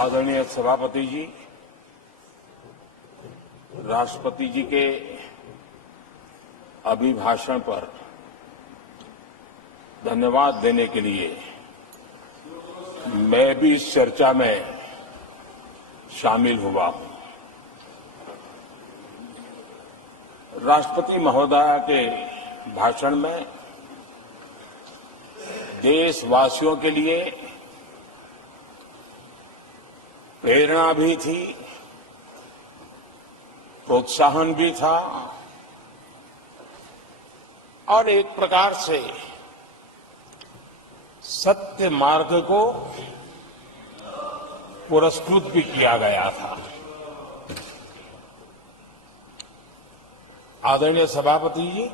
आदरणीय सभापति जी, राष्ट्रपति जी के अभिभाषण पर धन्यवाद देने के लिए मैं भी इस चर्चा में शामिल हुआ हूं। राष्ट्रपति महोदया के भाषण में देशवासियों के लिए प्रेरणा भी थी, प्रोत्साहन भी था और एक प्रकार से सत्य मार्ग को पुरस्कृत भी किया गया था। आदरणीय सभापति जी,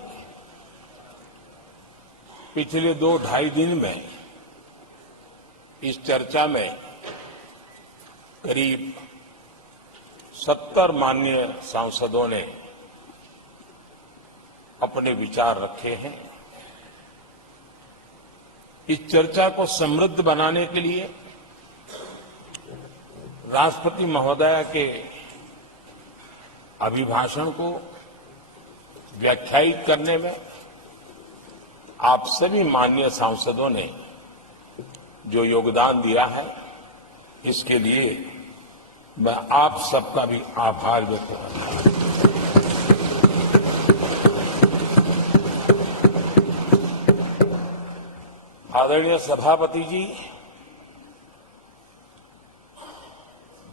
पिछले 2-2.5 दिन में इस चर्चा में करीब 70 माननीय सांसदों ने अपने विचार रखे हैं। इस चर्चा को समृद्ध बनाने के लिए राष्ट्रपति महोदया के अभिभाषण को व्याख्यायित करने में आप सभी माननीय सांसदों ने जो योगदान दिया है, इसके लिए मैं आप सबका भी आभार व्यक्त करता हूं। आदरणीय सभापति जी,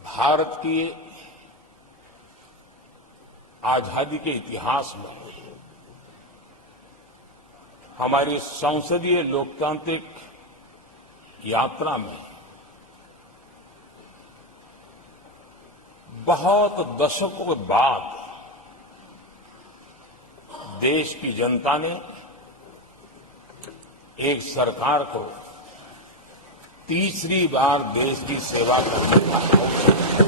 भारत की आजादी के इतिहास में हमारी संसदीय लोकतांत्रिक यात्रा में बहुत दशकों के बाद देश की जनता ने एक सरकार को तीसरी बार देश की सेवा करने का मौका दिया।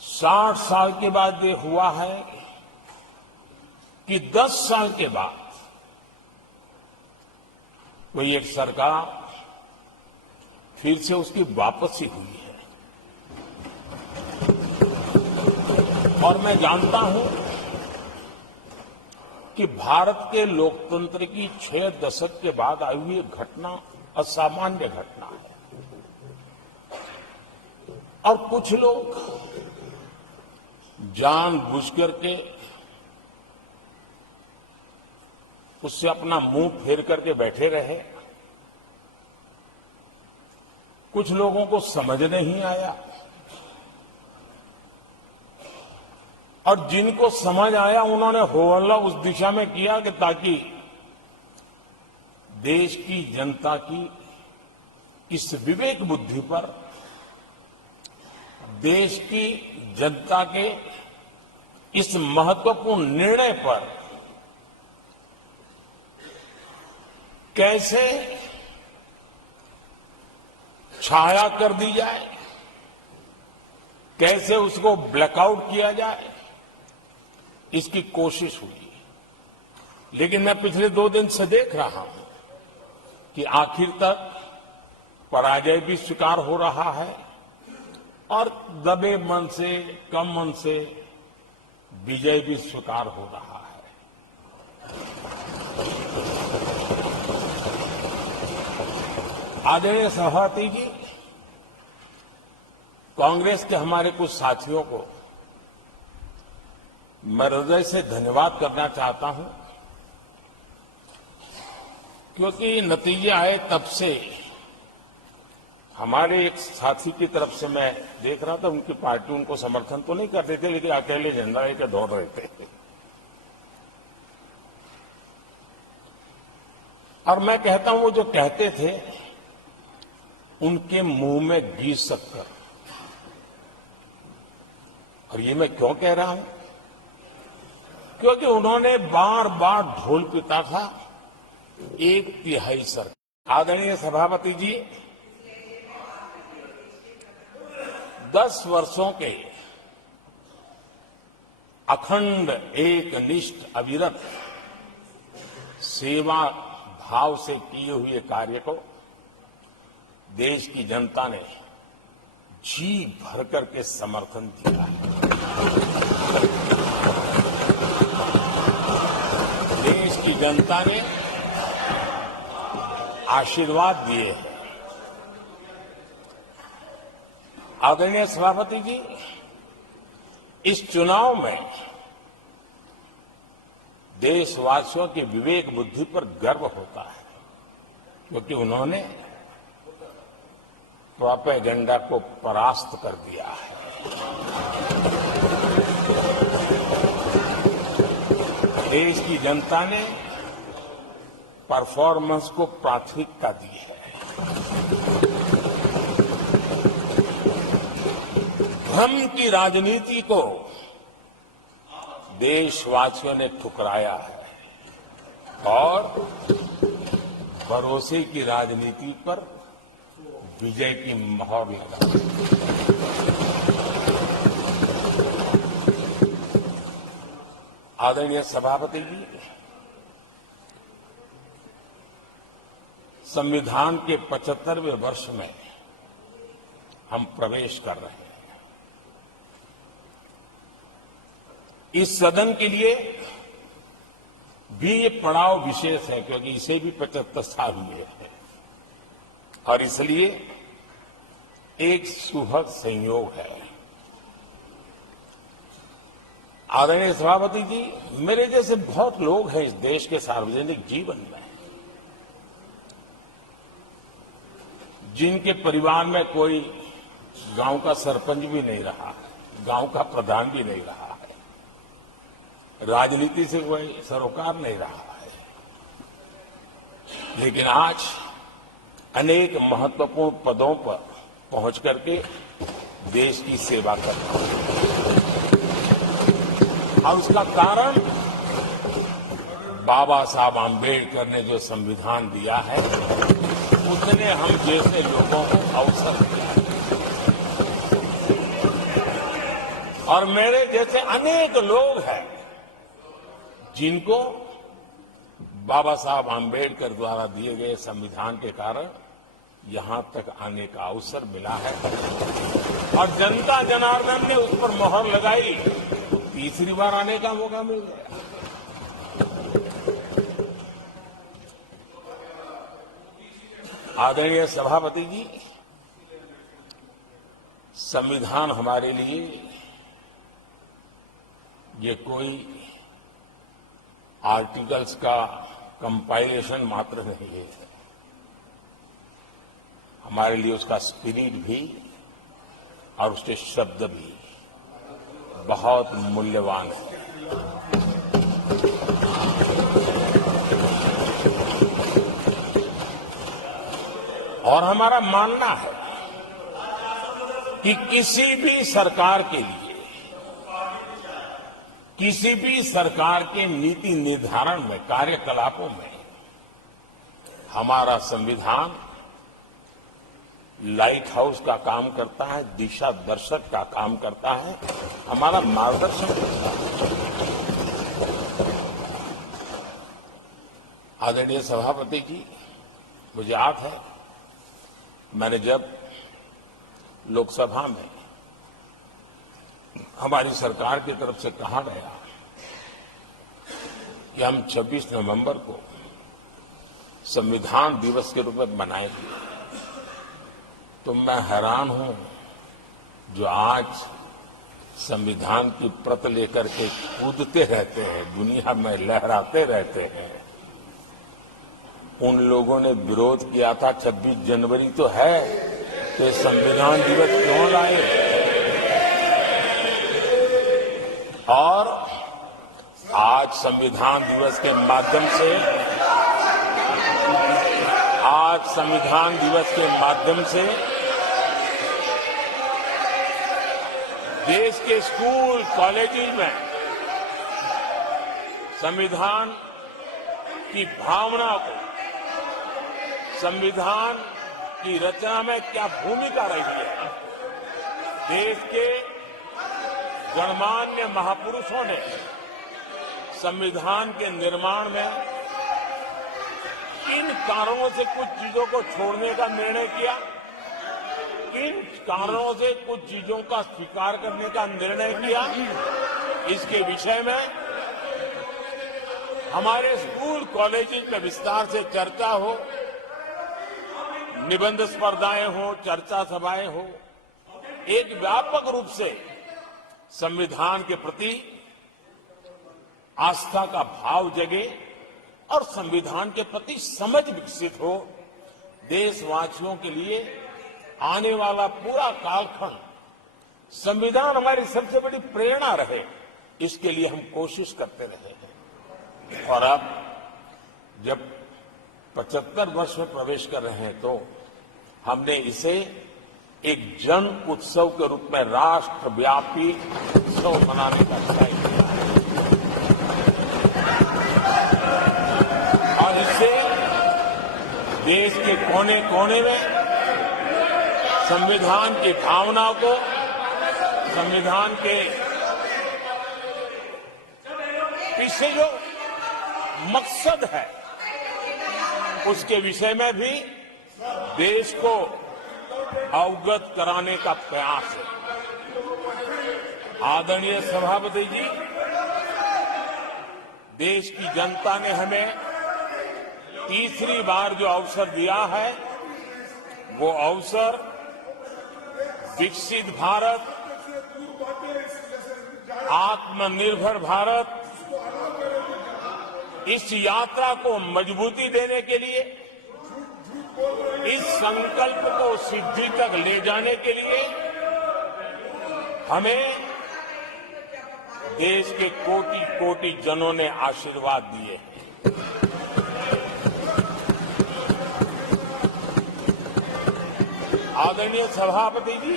60 साल के बाद ये हुआ है कि 10 साल के बाद कोई एक सरकार फिर से उसकी वापसी हुई है। और मैं जानता हूं कि भारत के लोकतंत्र की 6 दशक के बाद आई हुई घटना असामान्य घटना है और कुछ लोग जानबूझ करके उससे अपना मुंह फेर करके बैठे रहे। कुछ लोगों को समझ नहीं आया और जिनको समझ आया उन्होंने हो हल्ला उस दिशा में किया कि ताकि देश की जनता की इस विवेक बुद्धि पर, देश की जनता के इस महत्वपूर्ण निर्णय पर कैसे छाया कर दी जाए, कैसे उसको ब्लैकआउट किया जाए, इसकी कोशिश हुई। लेकिन मैं पिछले 2 दिन से देख रहा हूं कि आखिर तक पराजय भी स्वीकार हो रहा है और दबे मन से, कम मन से विजय भी स्वीकार हो रहा है। आदरणीय सभापति जी, कांग्रेस के हमारे कुछ साथियों को मैं हृदय से धन्यवाद करना चाहता हूं, क्योंकि नतीजे आए तब से हमारे एक साथी की तरफ से मैं देख रहा था, उनकी पार्टी उनको समर्थन तो नहीं कर रही थी, लेकिन अकेले झंडा लेकर दौड़ रहे थे। और मैं कहता हूं, वो जो कहते थे उनके मुंह में घी शक्कर। और ये मैं क्यों कह रहा हूं? क्योंकि उन्होंने बार बार ढोल पीटा था 1/3 सरकार। आदरणीय सभापति जी, 10 वर्षों के अखंड, एकनिष्ठ, अविरत सेवा भाव से किए हुए कार्य को देश की जनता ने जी भर करके समर्थन दिया है। देश की जनता ने आशीर्वाद दिए हैं। आदरणीय सभापति जी, इस चुनाव में देशवासियों के विवेक बुद्धि पर गर्व होता है, क्योंकि उन्होंने प्रोपेगेंडा को परास्त कर दिया है। देश की जनता ने परफॉर्मेंस को प्राथमिकता दी है। भ्रम की राजनीति को देशवासियों ने ठुकराया है और भरोसे की राजनीति पर विजय की मोहर लगा। आदरणीय सभापति जी, संविधान के 75वें वर्ष में हम प्रवेश कर रहे हैं। इस सदन के लिए भी ये पड़ाव विशेष है, क्योंकि इसे भी 75 साल हुए हैं और इसलिए एक सुखद संयोग है। आदरणीय सभापति जी, मेरे जैसे बहुत लोग हैं इस देश के सार्वजनिक जीवन में, जिनके परिवार में कोई गांव का सरपंच भी नहीं रहा है, गांव का प्रधान भी नहीं रहा है, राजनीति से कोई सरोकार नहीं रहा है, लेकिन आज अनेक महत्वपूर्ण पदों पर पहुंच करके देश की सेवा कर रहा है। और उसका कारण बाबा साहब आम्बेडकर ने जो संविधान दिया है, उसने हम जैसे लोगों को अवसर दिया है। और मेरे जैसे अनेक लोग हैं जिनको बाबा साहब आम्बेडकर द्वारा दिए गए संविधान के कारण यहां तक आने का अवसर मिला है और जनता जनार्दन ने उस पर मोहर लगाई तो तीसरी बार आने का मौका मिल गया। आदरणीय सभापति जी, संविधान हमारे लिए ये कोई आर्टिकल्स का कंपाइलेशन मात्र नहीं है, हमारे लिए उसका स्पिरिट भी और उसके शब्द भी बहुत मूल्यवान है। और हमारा मानना है कि किसी भी सरकार के लिए, किसी भी सरकार के नीति निर्धारण में, कार्यकलापों में हमारा संविधान लाइट हाउस का काम करता है, दिशा दर्शक का काम करता है, हमारा मार्गदर्शन करता है। आदरणीय सभापति जी, मुझे याद है मैंने जब लोकसभा में हमारी सरकार की तरफ से कहा गया कि हम 26 नवंबर को संविधान दिवस के रूप में मनाएंगे, तो मैं हैरान हूं जो आज संविधान की प्रत लेकर के कूदते रहते हैं, दुनिया में लहराते रहते हैं, उन लोगों ने विरोध किया था 26 जनवरी तो है, तो संविधान दिवस क्यों लाए? और आज संविधान दिवस के माध्यम से देश के स्कूल कॉलेजेस में संविधान की भावना को, संविधान की रचना में क्या भूमिका रही है, देश के गणमान्य महापुरुषों ने संविधान के निर्माण में किन कारणों से कुछ चीजों को छोड़ने का निर्णय किया, किन कारणों से कुछ चीजों का स्वीकार करने का निर्णय किया, इसके विषय में हमारे स्कूल कॉलेजेस में विस्तार से चर्चा हो, निबंध स्पर्धाएं हो, चर्चा सभाएं हो, एक व्यापक रूप से संविधान के प्रति आस्था का भाव जगे और संविधान के प्रति समझ विकसित हो। देशवासियों के लिए आने वाला पूरा कालखंड संविधान हमारी सबसे बड़ी प्रेरणा रहे, इसके लिए हम कोशिश करते रहे हैं। और अब जब 75 वर्ष में प्रवेश कर रहे हैं तो हमने इसे एक जन उत्सव के रूप में राष्ट्रव्यापी उत्सव मनाने का तय किया है और इससे देश के कोने कोने में संविधान की भावना को, संविधान के पीछे जो मकसद है उसके विषय में भी देश को अवगत कराने का प्रयास है। आदरणीय सभापति जी, देश की जनता ने हमें तीसरी बार जो अवसर दिया है वो अवसर विकसित भारत, आत्मनिर्भर भारत, इस यात्रा को मजबूती देने के लिए, इस संकल्प को सिद्धि तक ले जाने के लिए हमें देश के कोटि कोटि जनों ने आशीर्वाद दिए हैं। आदरणीय सभापति जी,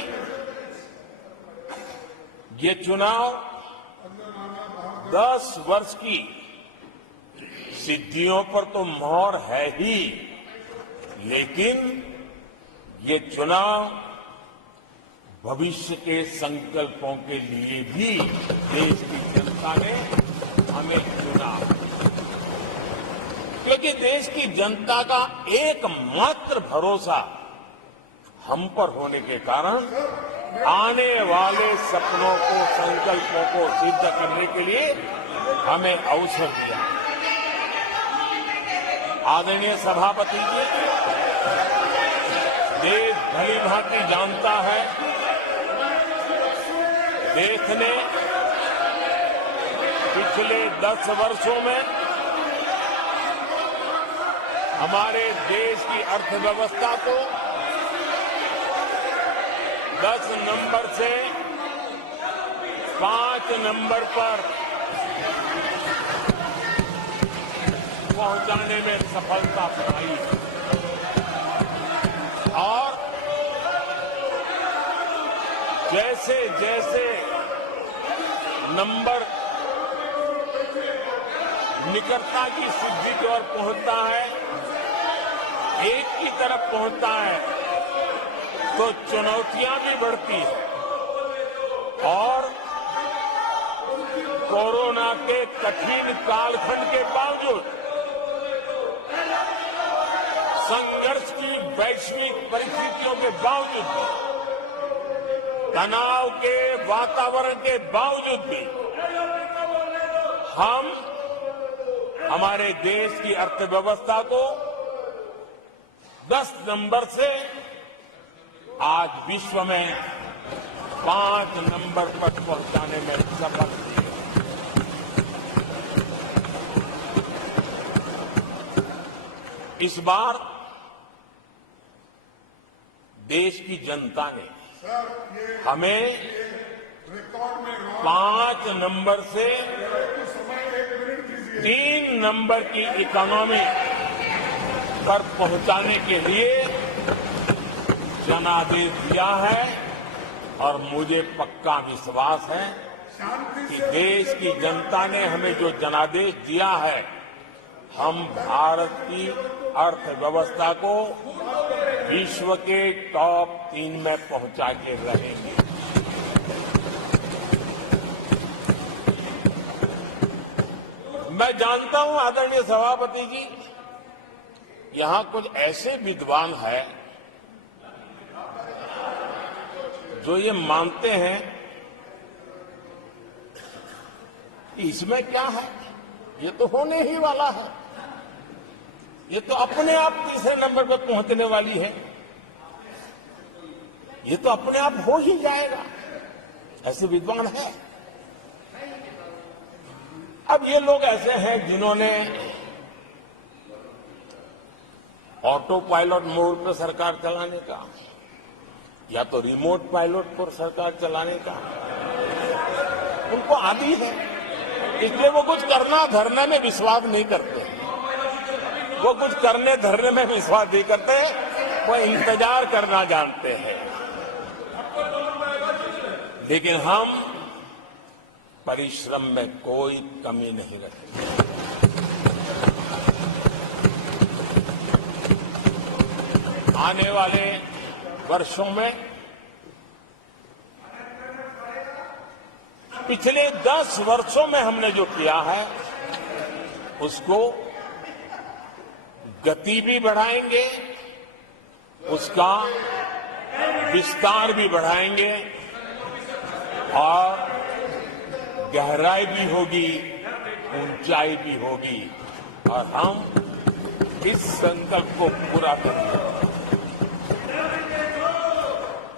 ये चुनाव 10 वर्ष की सिद्धियों पर तो मोहर है ही, लेकिन ये चुनाव भविष्य के संकल्पों के लिए भी देश की जनता ने हमें चुना, क्योंकि देश की जनता का एकमात्र भरोसा हम पर होने के कारण आने वाले सपनों को, संकल्पों को सिद्ध करने के लिए हमें अवसर दिया। आदरणीय सभापति जी, देश भली भांति जानता है, देश ने पिछले 10 वर्षों में हमारे देश की अर्थव्यवस्था को 10 नंबर से 5 नंबर पर पहुंचाने में सफलता पाई और जैसे जैसे नंबर निकटता की सिद्धि की ओर पहुंचता है, एक की तरफ पहुंचता है, तो चुनौतियां भी बढ़ती हैं और कोरोना के कठिन कालखंड के बावजूद, संघर्ष की वैश्विक परिस्थितियों के बावजूद भी, तनाव के वातावरण के बावजूद भी हम हमारे देश की अर्थव्यवस्था को 10 नंबर से आज विश्व में 5 नंबर पर पहुंचाने में सफल हुए। इस बार देश की जनता ने हमें 5 नंबर से 3 नंबर की इकोनॉमी पर पहुंचाने के लिए जनादेश दिया है और मुझे पक्का विश्वास है कि देश की जनता ने हमें जो जनादेश दिया है, हम भारत की अर्थव्यवस्था को विश्व के टॉप 3 में पहुंचा के रहेंगे। मैं जानता हूं आदरणीय सभापति जी, यहां कुछ ऐसे विद्वान हैं जो ये मानते हैं कि इसमें क्या है, ये तो होने ही वाला है, ये तो अपने आप तीसरे नंबर पर पहुंचने वाली है, ये तो अपने आप हो ही जाएगा। ऐसे विद्वान हैं। अब ये लोग ऐसे हैं जिन्होंने ऑटो पायलट मोड पर सरकार चलाने का या तो रिमोट पायलट पर सरकार चलाने का उनको आदी है, इसलिए वो कुछ करना धरने में विश्वास नहीं करते। वो कुछ करने धरने में विश्वास नहीं करते, वो इंतजार करना जानते हैं। लेकिन हम परिश्रम में कोई कमी नहीं रखेंगे। आने वाले वर्षों में पिछले 10 वर्षों में हमने जो किया है उसको गति भी बढ़ाएंगे, उसका विस्तार भी बढ़ाएंगे और गहराई भी होगी, ऊंचाई भी होगी और हम इस संकल्प को पूरा करेंगे।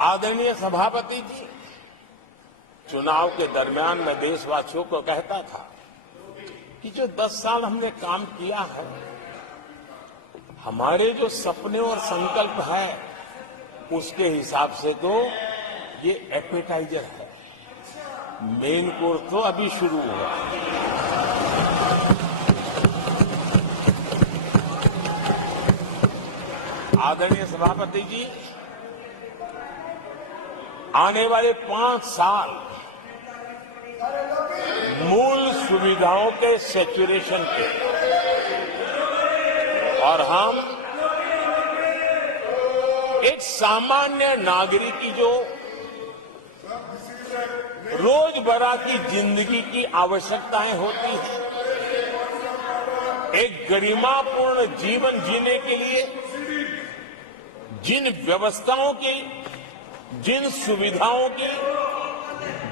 आदरणीय सभापति जी, चुनाव के दरमियान मैं देशवासियों को कहता था कि जो 10 साल हमने काम किया है, हमारे जो सपने और संकल्प है उसके हिसाब से तो ये एपेटाइजर है, मेन कोर्स तो अभी शुरू हुआ। आदरणीय सभापति जी, आने वाले 5 साल मूल सुविधाओं के सैचुरेशन के और हम एक सामान्य नागरिक की जो रोजमर्रा की जिंदगी की आवश्यकताएं होती हैं, एक गरिमापूर्ण जीवन जीने के लिए जिन व्यवस्थाओं की, जिन सुविधाओं की,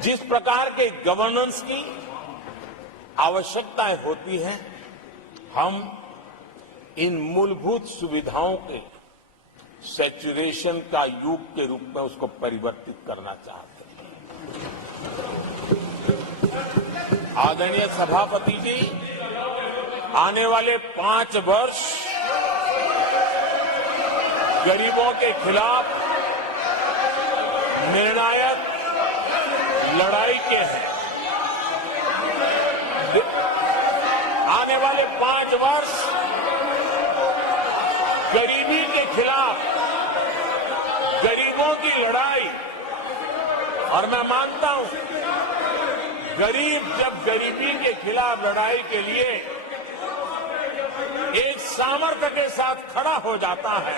जिस प्रकार के गवर्नेंस की आवश्यकताएं होती हैं, हम इन मूलभूत सुविधाओं के सैचुरेशन का युग के रूप में उसको परिवर्तित करना चाहते हैं। आदरणीय सभापति जी, आने वाले 5 वर्ष गरीबों के खिलाफ निर्णायक लड़ाई के हैं। आने वाले 5 वर्ष गरीबी के खिलाफ गरीबों की लड़ाई, और मैं मानता हूं गरीब जब गरीबी के खिलाफ लड़ाई के लिए एक सामर्थ्य के साथ खड़ा हो जाता है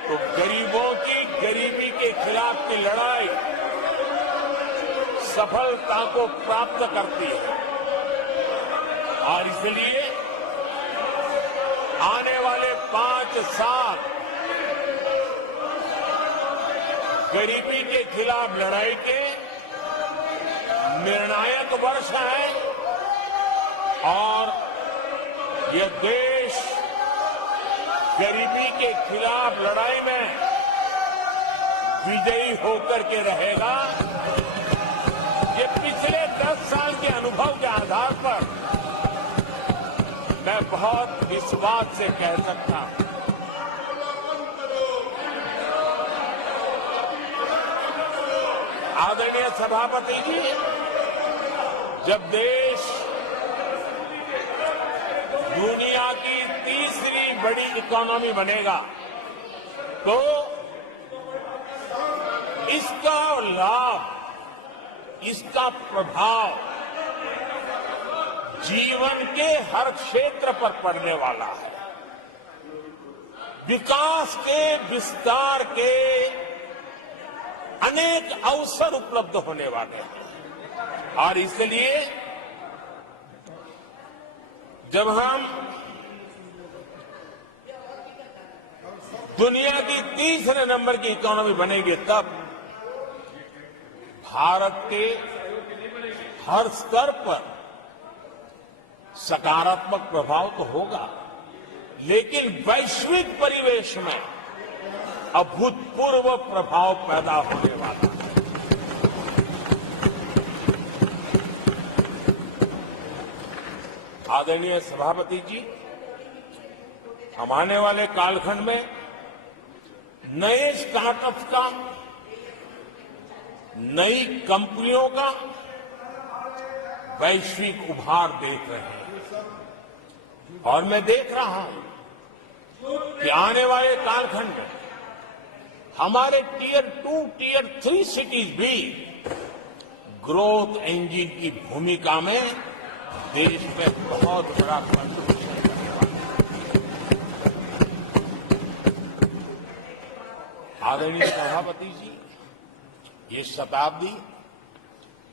तो गरीबों की गरीबी के खिलाफ की लड़ाई सफलता को प्राप्त करती है। और इसलिए आने वाले 5 साल गरीबी के खिलाफ लड़ाई के निर्णायक वर्ष है और यह देश गरीबी के खिलाफ लड़ाई में विजयी होकर के रहेगा। ये पिछले 10 साल के अनुभव के आधार पर मैं बहुत विश्वास से कह सकता हूं। आदरणीय सभापति जी, जब देश दुनिया की तीसरी बड़ी इकोनॉमी बनेगा तो इसका लाभ, इसका प्रभाव जीवन के हर क्षेत्र पर पड़ने वाला है। विकास के विस्तार के अनेक अवसर उपलब्ध होने वाले हैं और इसलिए जब हम दुनिया की तीसरे नंबर की इकोनॉमी बनेगी तब भारत के हर स्तर पर सकारात्मक प्रभाव तो होगा, लेकिन वैश्विक परिवेश में अभूतपूर्व प्रभाव पैदा होने वाला है। आदरणीय सभापति जी, हम आने वाले कालखंड में नए स्टार्टअप्स का, नई कंपनियों का वैश्विक उभार देख रहे हैं और मैं देख रहा हूं कि आने वाले कालखंड में हमारे टियर 2, टियर 3 सिटीज भी ग्रोथ इंजन की भूमिका में देश में बहुत बड़ा कंट्रीब्यूशन करने वाले हैं। आदरणीय सभापति जी, ये शताब्दी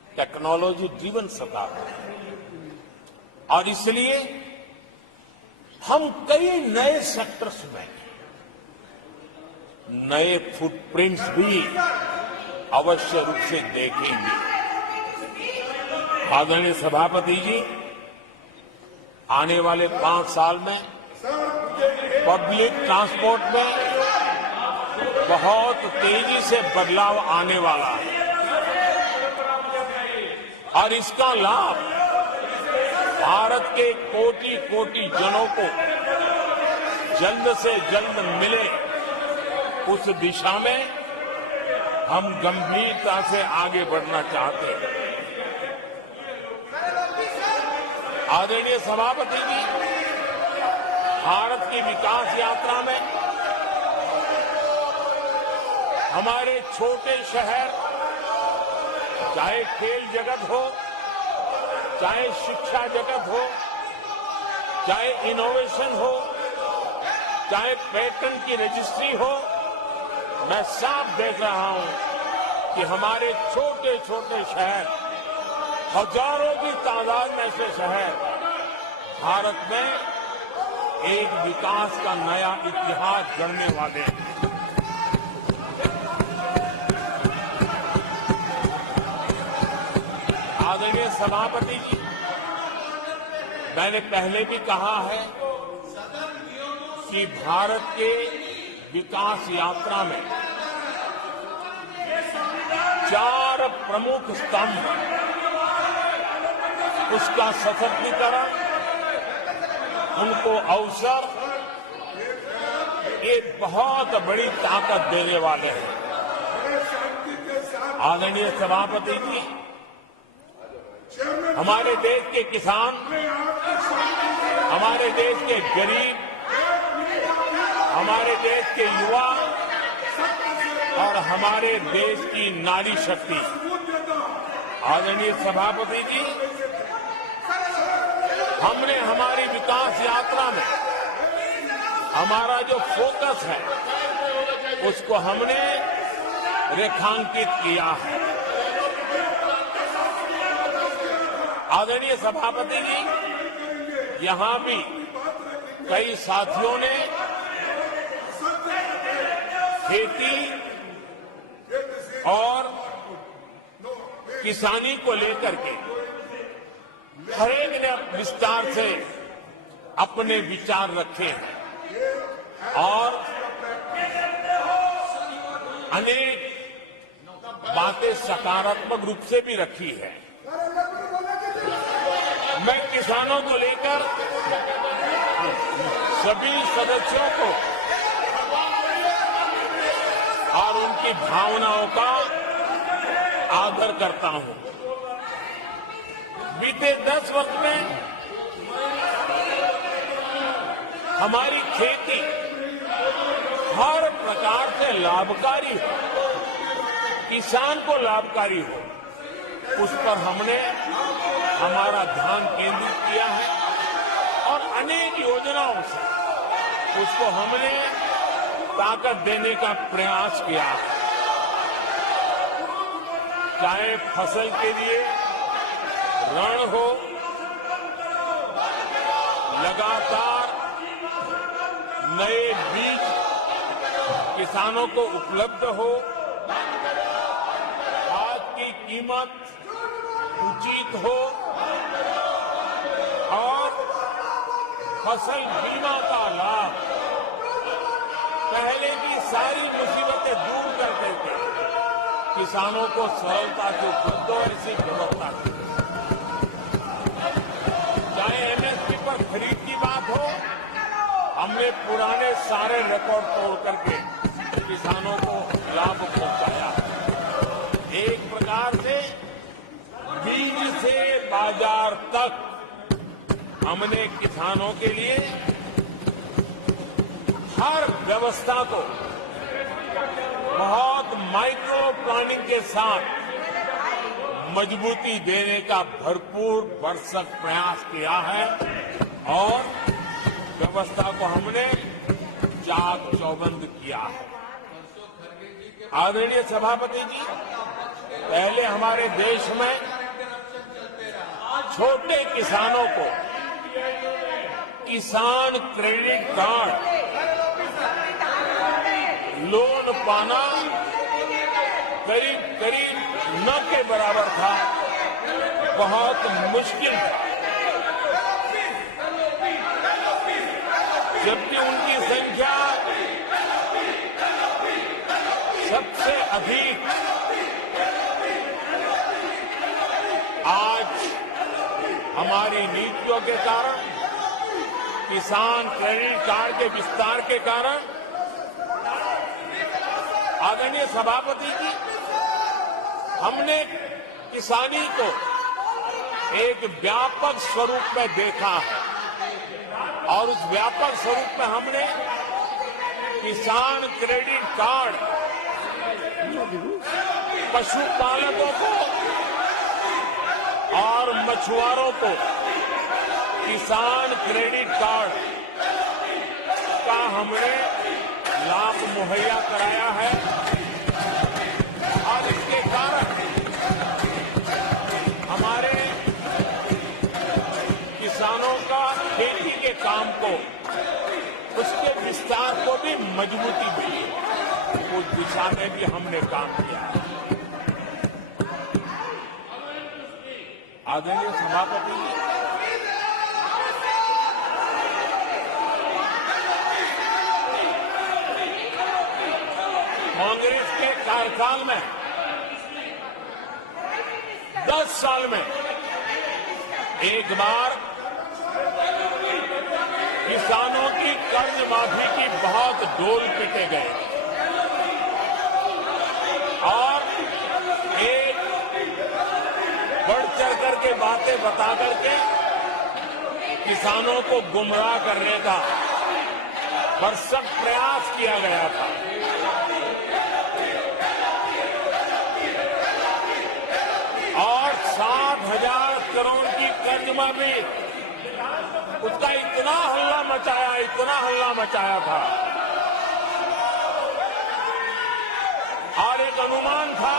टेक्नोलॉजी ड्रिवन शताब्दी है और इसलिए हम कई नए सेक्टर्स में नए फुटप्रिंट्स भी अवश्य रूप से देखेंगे। आदरणीय सभापति जी, आने वाले 5 साल में पब्लिक ट्रांसपोर्ट में बहुत तेजी से बदलाव आने वाला है और इसका लाभ भारत के कोटि कोटि जनों को जल्द से जल्द मिले, उस दिशा में हम गंभीरता से आगे बढ़ना चाहते हैं। आदरणीय सभापति जी, भारत की विकास यात्रा में हमारे छोटे शहर, चाहे खेल जगत हो, चाहे शिक्षा जगत हो, चाहे इनोवेशन हो, चाहे पेटेंट की रजिस्ट्री हो, मैं साफ देख रहा हूं कि हमारे छोटे छोटे शहर, हजारों की तादाद में से शहर भारत में एक विकास का नया इतिहास गढ़ने वाले हैं। आदरणीय सभापति जी, मैंने पहले भी कहा है कि भारत के विकास यात्रा में 4 प्रमुख स्तंभ, उसका सशक्तिकरण, उनको अवसर, एक बहुत बड़ी ताकत देने वाले हैं। आदरणीय सभापति जी, हमारे देश के किसान, हमारे देश के गरीब, हमारे देश के युवा और हमारे देश की नारी शक्ति, आदरणीय सभापति जी, हमने हमारी विकास यात्रा में हमारा जो फोकस है उसको हमने रेखांकित किया है। आदरणीय सभापति जी, यहां भी कई साथियों ने खेती और किसानी को लेकर के हर एक ने विस्तार से अपने विचार रखे और अनेक बातें सकारात्मक रूप से भी रखी है। मैं किसानों को लेकर सभी सदस्यों को और उनकी भावनाओं का आदर करता हूं। बीते 10 वर्ष में हमारी खेती हर प्रकार से लाभकारी हो, किसान को लाभकारी हो, उस पर हमने हमारा ध्यान केंद्रित किया है और अनेक योजनाओं से उसको हमने ताकत देने का प्रयास किया है। चाहे फसल के लिए ऋण हो, लगातार नए बीज किसानों को उपलब्ध हो, खाद की कीमत उचित हो और फसल बीमा का लाभ पहले की सारी मुसीबतें दूर करते थे, किसानों को सरलता से उपलब्ध हो, ऐसी व्यवस्था की। चाहे एमएसपी पर खरीद की बात हो, हमने पुराने सारे रिकॉर्ड तोड़ करके किसानों को लाभ पहुंचाया। एक प्रकार से बीज से बाजार तक हमने किसानों के लिए हर व्यवस्था को बहुत माइक्रो प्लानिंग के साथ मजबूती देने का भरपूर भरसक प्रयास किया है और व्यवस्था को हमने चाक चौबंद किया है। आदरणीय सभापति जी, पहले हमारे देश में छोटे किसानों को किसान क्रेडिट कार्ड लोन पाना करीब करीब न के बराबर था, बहुत मुश्किल था, जबकि उनकी संख्या सबसे अधिक आज हमारी नीतियों के कारण, किसान क्रेडिट कार्ड के विस्तार के कारण, आदरणीय सभापति जी, हमने किसानी को एक व्यापक स्वरूप में देखा है और उस व्यापक स्वरूप में हमने किसान क्रेडिट कार्ड पशुपालकों को और मछुआरों को किसान क्रेडिट कार्ड का हमने लाभ मुहैया कराया है और इसके कारण हमारे किसानों का खेती के काम को, उसके विस्तार को भी मजबूती मिली है। उस दिशा में भी हमने काम किया है। आदरणीय सभापति जी, कांग्रेस के कार्यकाल में 10 साल में एक बार किसानों की कर्ज माफी की बहुत डोल पीटे गए और एक बढ़ चढ़ करके बातें बता करके किसानों को गुमराह करने का भरसक प्रयास किया गया था। और 7,000 करोड़ की कर्ज माफी, उसका इतना हल्ला मचाया था और एक अनुमान था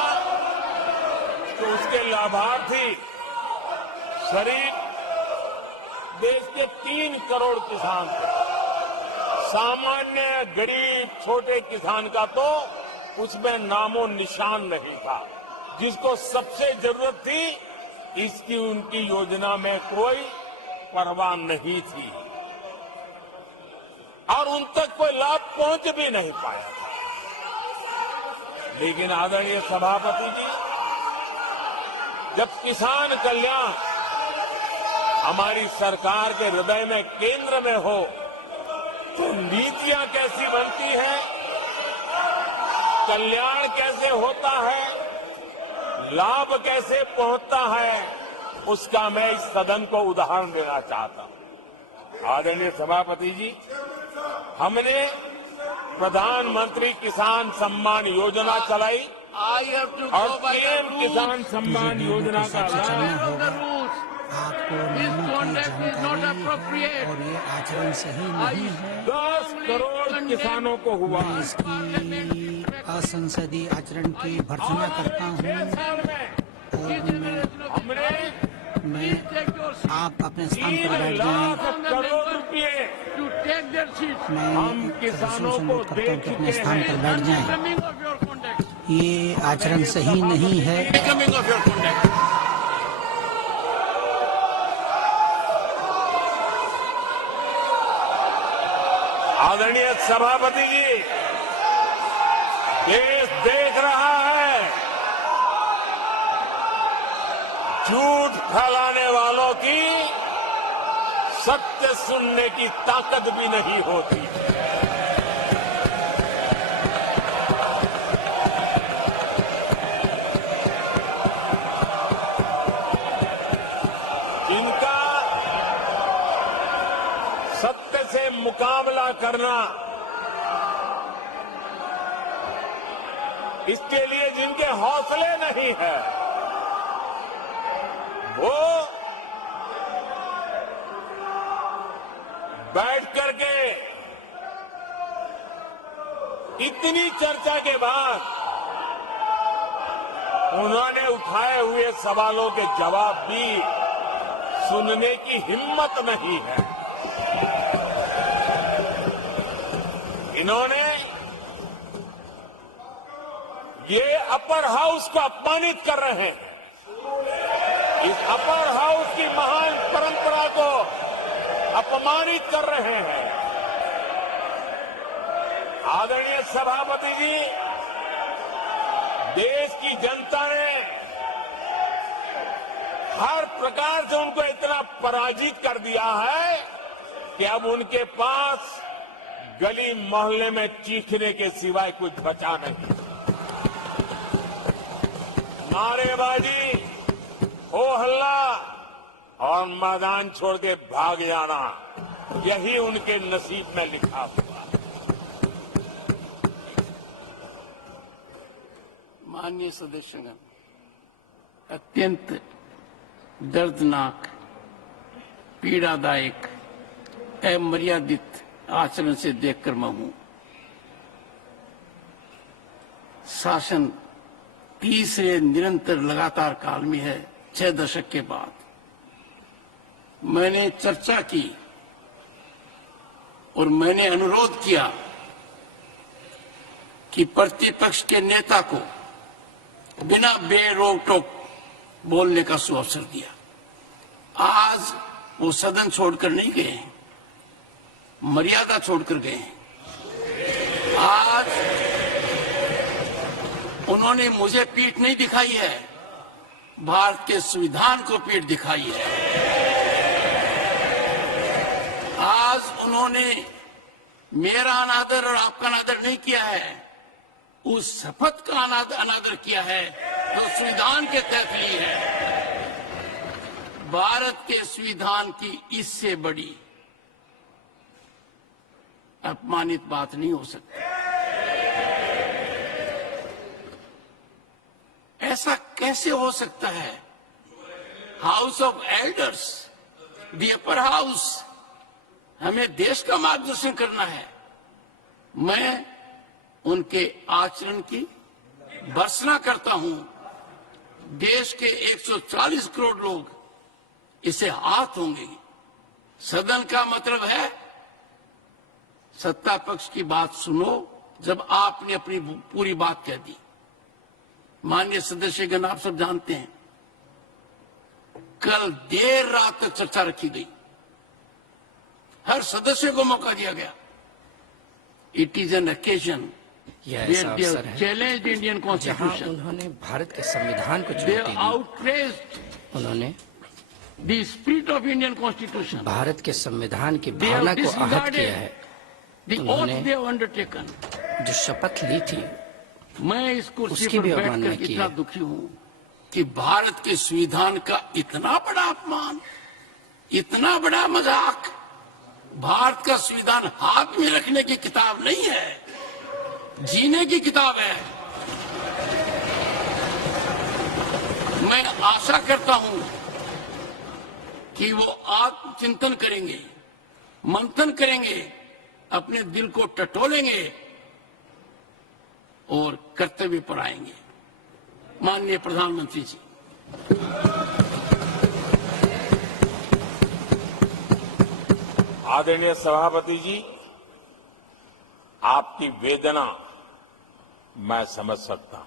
कि उसके लाभार्थी करीब देश के 3 करोड़ किसान थे। सामान्य गरीब छोटे किसान का तो उसमें नामो निशान नहीं था। जिसको सबसे जरूरत थी, इसकी उनकी योजना में कोई परवाह नहीं थी और उन तक कोई लाभ पहुंच भी नहीं पाया था। लेकिन आदरणीय सभापति जी, जब किसान कल्याण हमारी सरकार के हृदय में, केंद्र में हो, तो नीतियां कैसी बनती हैं, कल्याण कैसे होता है, लाभ कैसे पहुंचता है, उसका मैं इस सदन को उदाहरण देना चाहता हूं। आदरणीय सभापति जी, हमने प्रधानमंत्री किसान सम्मान योजना चलाई और पीएम किसान सम्मान योजना का लाभ आपको नियमों की जानकारी और ये आचरण सही नहीं है। 10 करोड़ किसानों को हुआ। इसकी असंसदीय आचरण की भर्त्सना करता हूँ और मैं आप अपने स्थान 3 पर बैठ लाख जाएं। करोड़ रुपए to take their seats. मैं हम सदस्यों किसानों से को अनुरोध करता दे हूं कि अपने चुके स्थान पर हैं। बैठ जाएं। Becoming of your conduct. ये आचरण सही नहीं है। Becoming of your conduct. आदरणीय सभापति जी, देश देख रहा है, झूठ फैलाने वालों की सत्य सुनने की ताकत भी नहीं होती। इनका सत्य से मुकाबला करना, इसके लिए जिनके हौसले नहीं है, वो बैठ करके इतनी चर्चा के बाद उन्होंने उठाए हुए सवालों के जवाब भी सुनने की हिम्मत नहीं है। इन्होंने ये अपर हाउस को अपमानित कर रहे हैं। इस अपर हाउस की महान परंपरा को अपमानित कर रहे हैं। आदरणीय सभापति जी, देश की जनता ने हर प्रकार से उनको इतना पराजित कर दिया है कि अब उनके पास गली मोहल्ले में चीखने के सिवाय कुछ बचा नहीं। नारेबाजी, हो हल्ला और मैदान छोड़ के भाग जाना, यही उनके नसीब में लिखा हुआ है। माननीय सदस्यगण, अत्यंत दर्दनाक, पीड़ादायक, अमर्यादित आचरण से देखकर मैं हूं। शासन तीसरे निरंतर लगातार काल में है, 6 दशक के बाद। मैंने चर्चा की और मैंने अनुरोध किया कि प्रतिपक्ष के नेता को बिना बेरोक टोक बोलने का सुअवसर दिया। आज वो सदन छोड़कर नहीं गए हैं, मर्यादा छोड़कर गए हैं। आज उन्होंने मुझे पीठ नहीं दिखाई है, भारत के संविधान को पीठ दिखाई है। आज उन्होंने मेरा अनादर और आपका अनादर नहीं किया है, उस शपथ का अनादर किया है जो संविधान के तहत ली है। भारत के संविधान की इससे बड़ी अपमानित बात नहीं हो सकती। ऐसा कैसे हो सकता है? House of elders, the upper house, हमें देश का मार्गदर्शन करना है। मैं उनके आचरण की भर्त्सना करता हूं। देश के 140 करोड़ लोग इसे हाथ होंगे। सदन का मतलब है सत्ता पक्ष की बात सुनो जब आपने अपनी पूरी बात कह दी। माननीय सदस्यगण, आप सब जानते हैं कल देर रात तक चर्चा रखी गई, हर सदस्य को मौका दिया गया। इट इज एन ओकेजन यह ऐसा अवसर है चैलेंज इंडियन जहां कॉन्स्टिट्यूशन, उन्होंने भारत के संविधान को दे चुनौती दी। आउटरेज्ड उन्होंने the spirit of Indian constitution, Bharat के संविधान की They have भावना को आहत disregarded किया है। the oath उन्होंने they have undertaken। जो शपथ ली थी मैं इस कुर्सी उसकी पर भी अवमानना बैठकर की इतना है। दुखी हूं कि भारत के संविधान का इतना बड़ा अपमान, इतना बड़ा मजाक। भारत का संविधान हाथ में रखने की किताब नहीं है, जीने की किताब है। मैं आशा करता हूं कि वो आत्मचिंतन करेंगे, मंथन करेंगे, अपने दिल को टटोलेंगे और कर्तव्य पर आएंगे। माननीय प्रधानमंत्री जी, आदरणीय सभापति जी, आपकी वेदना मैं समझ सकता हूं।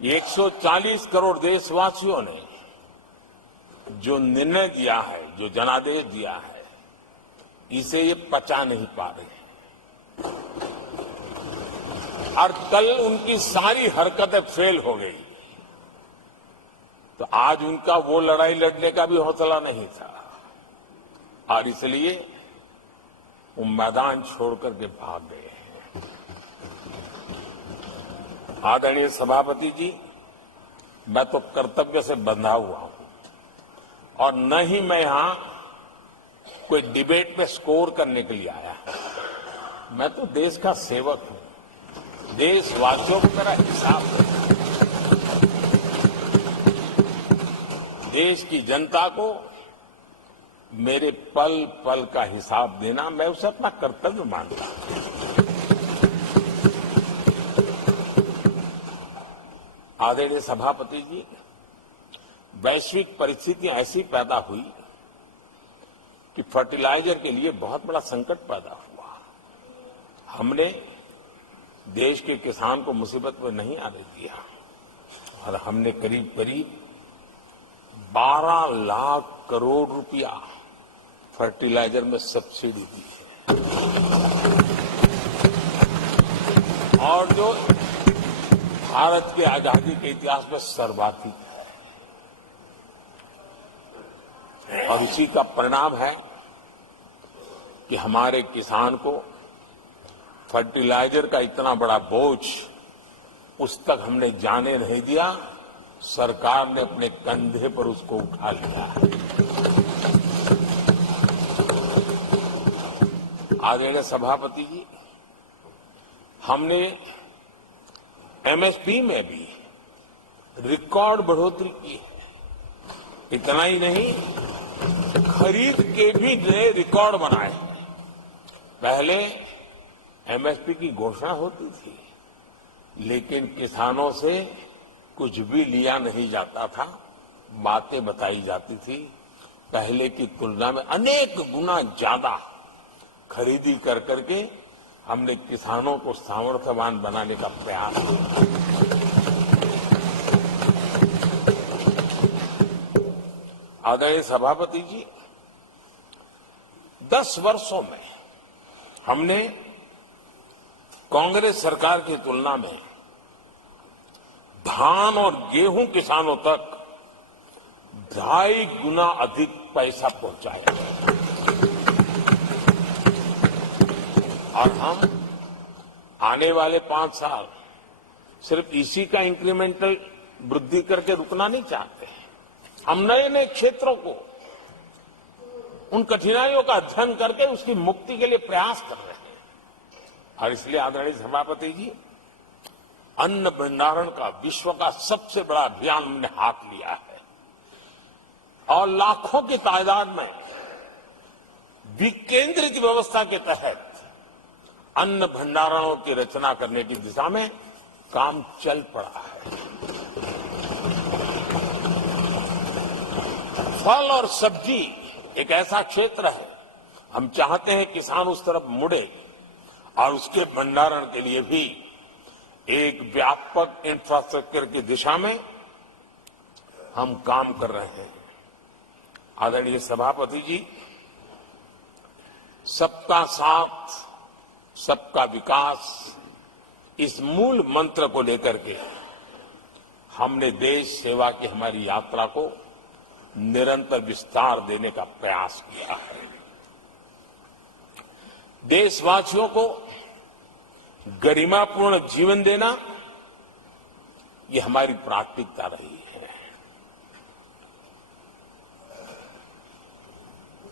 140 करोड़ देशवासियों ने जो निर्णय दिया है, जो जनादेश दिया है, इसे ये पचा नहीं पा रहे हैं। और कल उनकी सारी हरकतें फेल हो गई, तो आज उनका वो लड़ाई लड़ने का भी हौसला नहीं था, और इसलिए वो मैदान छोड़ करके भाग गए हैं। आदरणीय सभापति जी, मैं तो कर्तव्य से बंधा हुआ हूं, और न ही मैं यहां कोई डिबेट में स्कोर करने के लिए आया हूं। मैं तो देश का सेवक हूं, देशवासियों को मेरा हिसाब है। देश की जनता को मेरे पल पल का हिसाब देना, मैं उसे अपना कर्तव्य मानता हूं। आदरणीय सभापति जी, वैश्विक परिस्थितियां ऐसी पैदा हुई कि फर्टिलाइजर के लिए बहुत बड़ा संकट पैदा हुआ। हमने देश के किसान को मुसीबत में नहीं आने दिया, और हमने करीब करीब 12 लाख करोड़ रुपया फर्टिलाइजर में सब्सिडी दी है, और जो भारत की आजादी के इतिहास में सर्वाधिक है। और इसी का परिणाम है कि हमारे किसान को फर्टिलाइजर का इतना बड़ा बोझ उस तक हमने जाने नहीं दिया। सरकार ने अपने कंधे पर उसको उठा लिया है। आदरणीय सभापति जी, हमने एमएसपी में भी रिकॉर्ड बढ़ोतरी की है। इतना ही नहीं, खरीद के भी नए रिकॉर्ड बनाए हैं। पहले एमएसपी की घोषणा होती थी, लेकिन किसानों से कुछ भी लिया नहीं जाता था, बातें बताई जाती थी। पहले की तुलना में अनेक गुना ज्यादा खरीदी कर करके हमने किसानों को सामर्थ्यवान बनाने का प्रयास किया। आदरणीय सभापति जी, 10 वर्षों में हमने कांग्रेस सरकार की तुलना में धान और गेहूं किसानों तक 2.5 गुना अधिक पैसा पहुंचाया, और हम आने वाले 5 साल सिर्फ इसी का इंक्रीमेंटल वृद्धि करके रुकना नहीं चाहते हैं। हम नए नए क्षेत्रों को, उन कठिनाइयों का अध्ययन करके उसकी मुक्ति के लिए प्रयास कर रहे हैं। और इसलिए आदरणीय सभापति जी, अन्न भंडारण का विश्व का सबसे बड़ा अभियान हमने हाथ लिया है, और लाखों की तादाद में विकेंद्रित व्यवस्था के तहत अन्न भंडारणों की रचना करने की दिशा में काम चल पड़ा है। फल और सब्जी एक ऐसा क्षेत्र है, हम चाहते हैं किसान उस तरफ मुड़े, और उसके भंडारण के लिए भी एक व्यापक इंफ्रास्ट्रक्चर की दिशा में हम काम कर रहे हैं। आदरणीय सभापति जी, सबका साथ सबका विकास, इस मूल मंत्र को लेकर के हमने देश सेवा की हमारी यात्रा को निरंतर विस्तार देने का प्रयास किया है। देशवासियों को गरिमापूर्ण जीवन देना, ये हमारी प्राथमिकता रही है।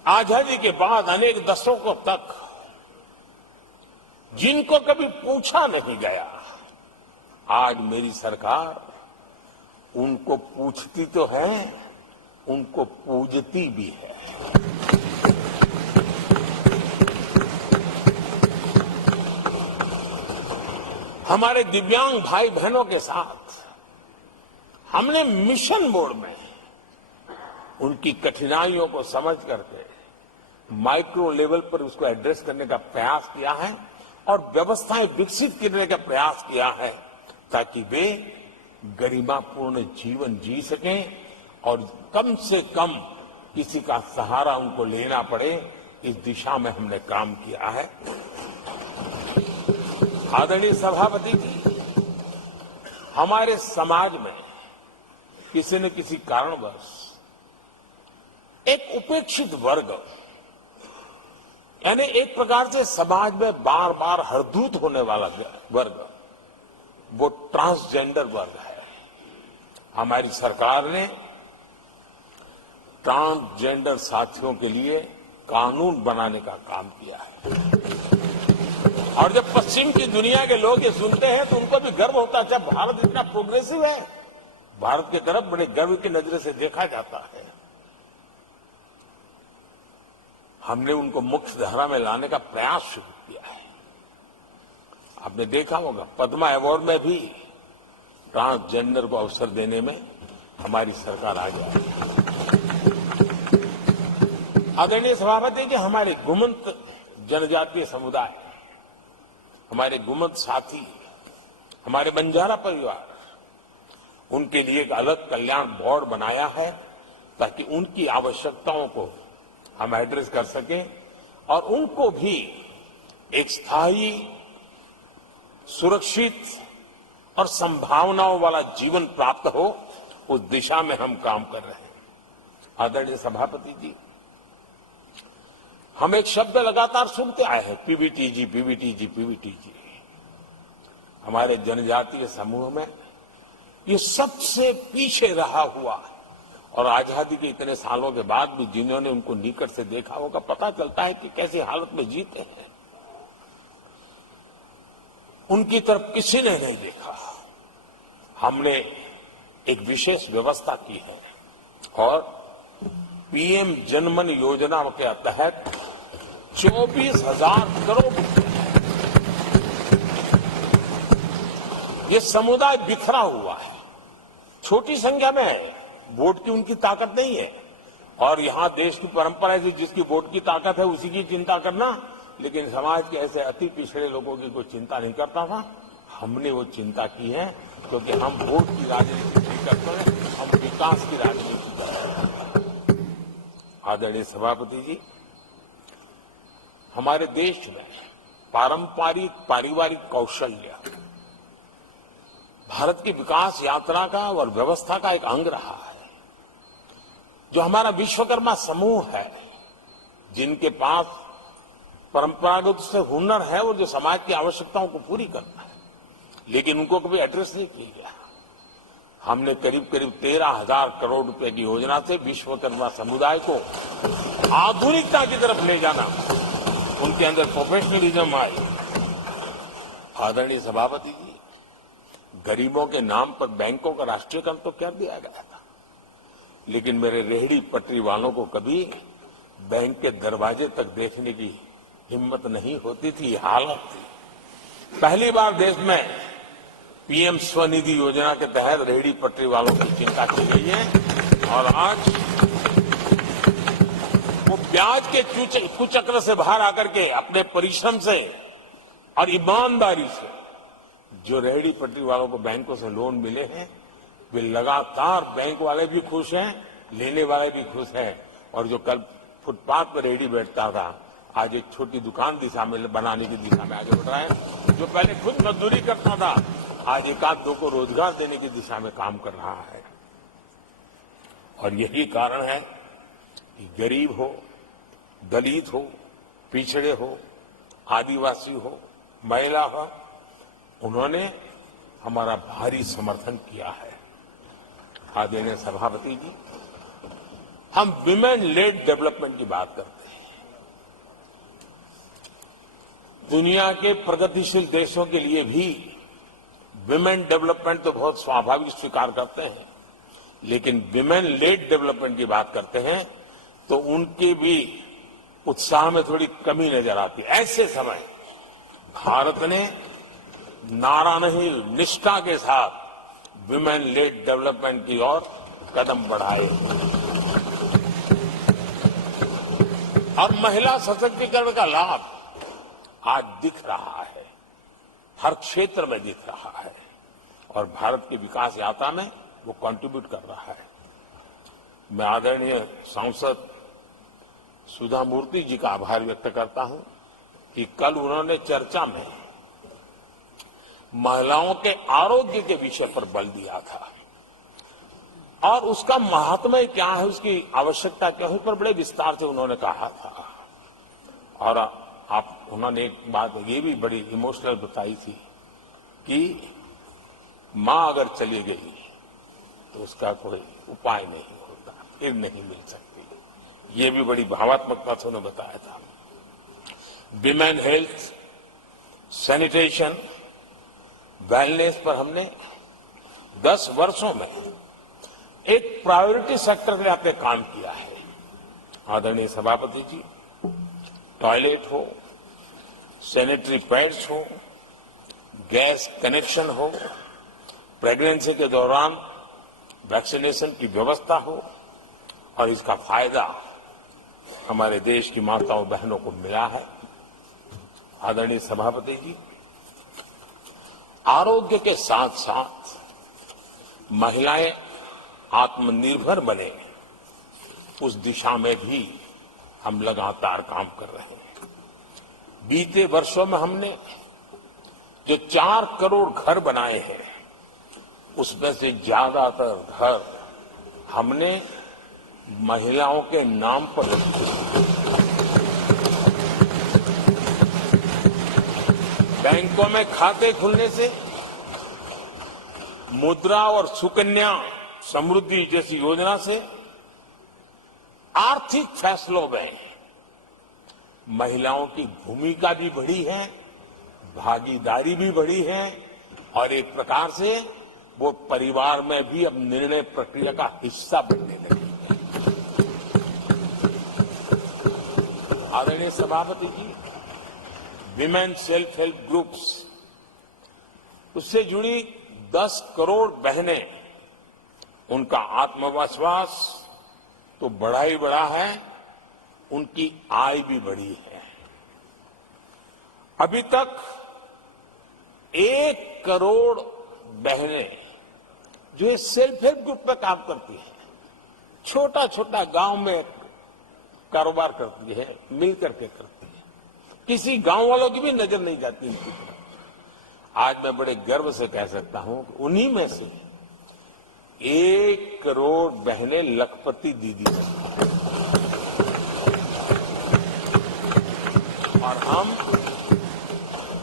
आजादी के बाद अनेक दशकों तक जिनको कभी पूछा नहीं गया, आज मेरी सरकार उनको पूछती तो है, उनको पूजती भी है। हमारे दिव्यांग भाई बहनों के साथ हमने मिशन मोड में उनकी कठिनाइयों को समझ करके माइक्रो लेवल पर उसको एड्रेस करने का प्रयास किया है और व्यवस्थाएं विकसित करने का प्रयास किया है ताकि वे गरिमापूर्ण जीवन जी सकें और कम से कम किसी का सहारा उनको लेना पड़े, इस दिशा में हमने काम किया है। आदरणीय सभापति जी, हमारे समाज में किसी न किसी कारणवश एक उपेक्षित वर्ग, यानी एक प्रकार से समाज में बार बार हरदूत होने वाला वर्ग, वो ट्रांसजेंडर वर्ग है। हमारी सरकार ने ट्रांसजेंडर साथियों के लिए कानून बनाने का काम किया है और जब पश्चिम की दुनिया के लोग ये सुनते हैं तो उनको भी गर्व होता है। जब भारत इतना प्रोग्रेसिव है, भारत की तरफ बड़े गर्व की नजर से देखा जाता है। हमने उनको मुख्य धारा में लाने का प्रयास शुरू किया है। आपने देखा होगा पद्मा अवार्ड में भी ट्रांसजेंडर को अवसर देने में हमारी सरकार आ जाए। आदरणीय सभापति जी, हमारे गुमंत जनजातीय समुदाय, हमारे गुमंत साथी, हमारे बंजारा परिवार, उनके लिए एक अलग कल्याण बोर्ड बनाया है ताकि उनकी आवश्यकताओं को हम एड्रेस कर सकें और उनको भी एक स्थायी, सुरक्षित और संभावनाओं वाला जीवन प्राप्त हो, उस दिशा में हम काम कर रहे हैं। आदरणीय सभापति जी, हम एक शब्द लगातार सुनते आए हैं, पीबीटीजी, पीबीटीजी, पीबीटीजी। हमारे जनजातीय समूह में ये सबसे पीछे रहा हुआ और आजादी के इतने सालों के बाद भी जिन्होंने उनको निकट से देखा होगा, पता चलता है कि कैसी हालत में जीते हैं। उनकी तरफ किसी ने नहीं देखा। हमने एक विशेष व्यवस्था की है और पीएम जनमन योजना के तहत 24,000 करोड़ रुपए, ये समुदाय बिखरा हुआ है, छोटी संख्या में है, वोट की उनकी ताकत नहीं है और यहां देश की परंपरा है कि जिसकी वोट की ताकत है उसी की चिंता करना, लेकिन समाज के ऐसे अति पिछड़े लोगों की कोई चिंता नहीं करता था। हमने वो चिंता की है क्योंकि हम वोट की राजनीति नहीं करते हैं, हम विकास की राजनीति करते हैं। आदरणीय सभापति जी, हमारे देश में पारंपरिक पारिवारिक कौशल्य भारत की विकास यात्रा का और व्यवस्था का एक अंग रहा है। जो हमारा विश्वकर्मा समूह है, जिनके पास परंपरागत से हुनर है और जो समाज की आवश्यकताओं को पूरी करना है, लेकिन उनको कभी एड्रेस नहीं किया गया। हमने करीब करीब 13,000 करोड़ रुपए की योजना से विश्वकर्मा समुदाय को आधुनिकता की तरफ ले जाना, उनके अंदर प्रोफेशनलिज्म आए। आदरणीय सभापति जी, गरीबों के नाम पर बैंकों का राष्ट्रीयकरण तो कर दिया गया था, लेकिन मेरे रेहड़ी पटरी वालों को कभी बैंक के दरवाजे तक देखने की हिम्मत नहीं होती थी, हालत थी। पहली बार देश में पीएम स्वनिधि योजना के तहत रेहड़ी पटरी वालों की चिंता की गई है और आज वो ब्याज के कुचक्र से बाहर आकर के अपने परिश्रम से और ईमानदारी से जो रेहड़ी पटरी वालों को बैंकों से लोन मिले हैं, वे लगातार, बैंक वाले भी खुश हैं, लेने वाले भी खुश हैं और जो कल फुटपाथ पर रेहड़ी बैठता था, आज एक छोटी दुकान दिशा में बनाने की दिशा में आगे बढ़ रहा है। जो पहले खुद मजदूरी करता था, आज एक आध दो को रोजगार देने की दिशा में काम कर रहा है। और यही कारण है कि गरीब हो, दलित हो, पिछड़े हो, आदिवासी हो, महिला हो, उन्होंने हमारा भारी समर्थन किया है। आदरणीय सभापति जी, हम विमेन लेड डेवलपमेंट की बात करते हैं। दुनिया के प्रगतिशील देशों के लिए भी विमेन डेवलपमेंट तो बहुत स्वाभाविक स्वीकार करते हैं, लेकिन विमेन लेड डेवलपमेंट की बात करते हैं तो उनके भी उत्साह में थोड़ी कमी नजर आती है। ऐसे समय भारत ने नारा नहीं, निष्ठा के साथ विमेन लेड डेवलपमेंट की ओर कदम बढ़ाए और महिला सशक्तिकरण का लाभ आज दिख रहा है, हर क्षेत्र में दिख रहा है और भारत की विकास यात्रा में वो कंट्रीब्यूट कर रहा है। मैं आदरणीय सांसद सुधा मूर्ति जी का आभार व्यक्त करता हूं कि कल उन्होंने चर्चा में महिलाओं के आरोग्य के विषय पर बल दिया था और उसका महात्म्य क्या है, उसकी आवश्यकता क्या है, उस पर बड़े विस्तार से उन्होंने कहा था। और उन्होंने एक बात ये भी बड़ी इमोशनल बताई थी कि मां अगर चली गई तो उसका कोई उपाय नहीं होता, फिर नहीं मिल सकती। ये भी बड़ी भावात्मकता से उन्होंने बताया था। विमेन हेल्थ, सैनिटेशन, वेलनेस पर हमने 10 वर्षों में एक प्रायोरिटी सेक्टर के लिए आपने काम किया है। आदरणीय सभापति जी, टॉयलेट हो, सैनिटरी पैड्स हो, गैस कनेक्शन हो, प्रेगनेंसी के दौरान वैक्सीनेशन की व्यवस्था हो और इसका फायदा हमारे देश की माताओं बहनों को मिला है। आदरणीय सभापति जी, आरोग्य के साथ साथ महिलाएं आत्मनिर्भर बने, उस दिशा में भी हम लगातार काम कर रहे हैं। बीते वर्षों में हमने जो 4 करोड़ घर बनाए हैं, उसमें से ज्यादातर घर हमने महिलाओं के नाम पर रखे। बैंकों में खाते खुलने से मुद्रा और सुकन्या समृद्धि जैसी योजना से आर्थिक फैसलों में महिलाओं की भूमिका भी बढ़ी है, भागीदारी भी बढ़ी है और एक प्रकार से वो परिवार में भी अब निर्णय प्रक्रिया का हिस्सा बनने लगी है। आदरणीय सभापति जी, विमेन सेल्फ हेल्प ग्रुप्स, उससे जुड़ी 10 करोड़ बहनें, उनका आत्मविश्वास तो बढ़ा ही बढ़ा है, उनकी आय भी बढ़ी है। अभी तक 1 करोड़ बहनें जो सेल्फ हेल्प ग्रुप में काम करती हैं, छोटा छोटा गांव में कारोबार करती है, मिल करके करती है, किसी गांव वालों की भी नजर नहीं जाती इनकी तरफ। आज मैं बड़े गर्व से कह सकता हूं कि उन्हीं में से 1 करोड़ बहनें लखपति दीदी हैं और हम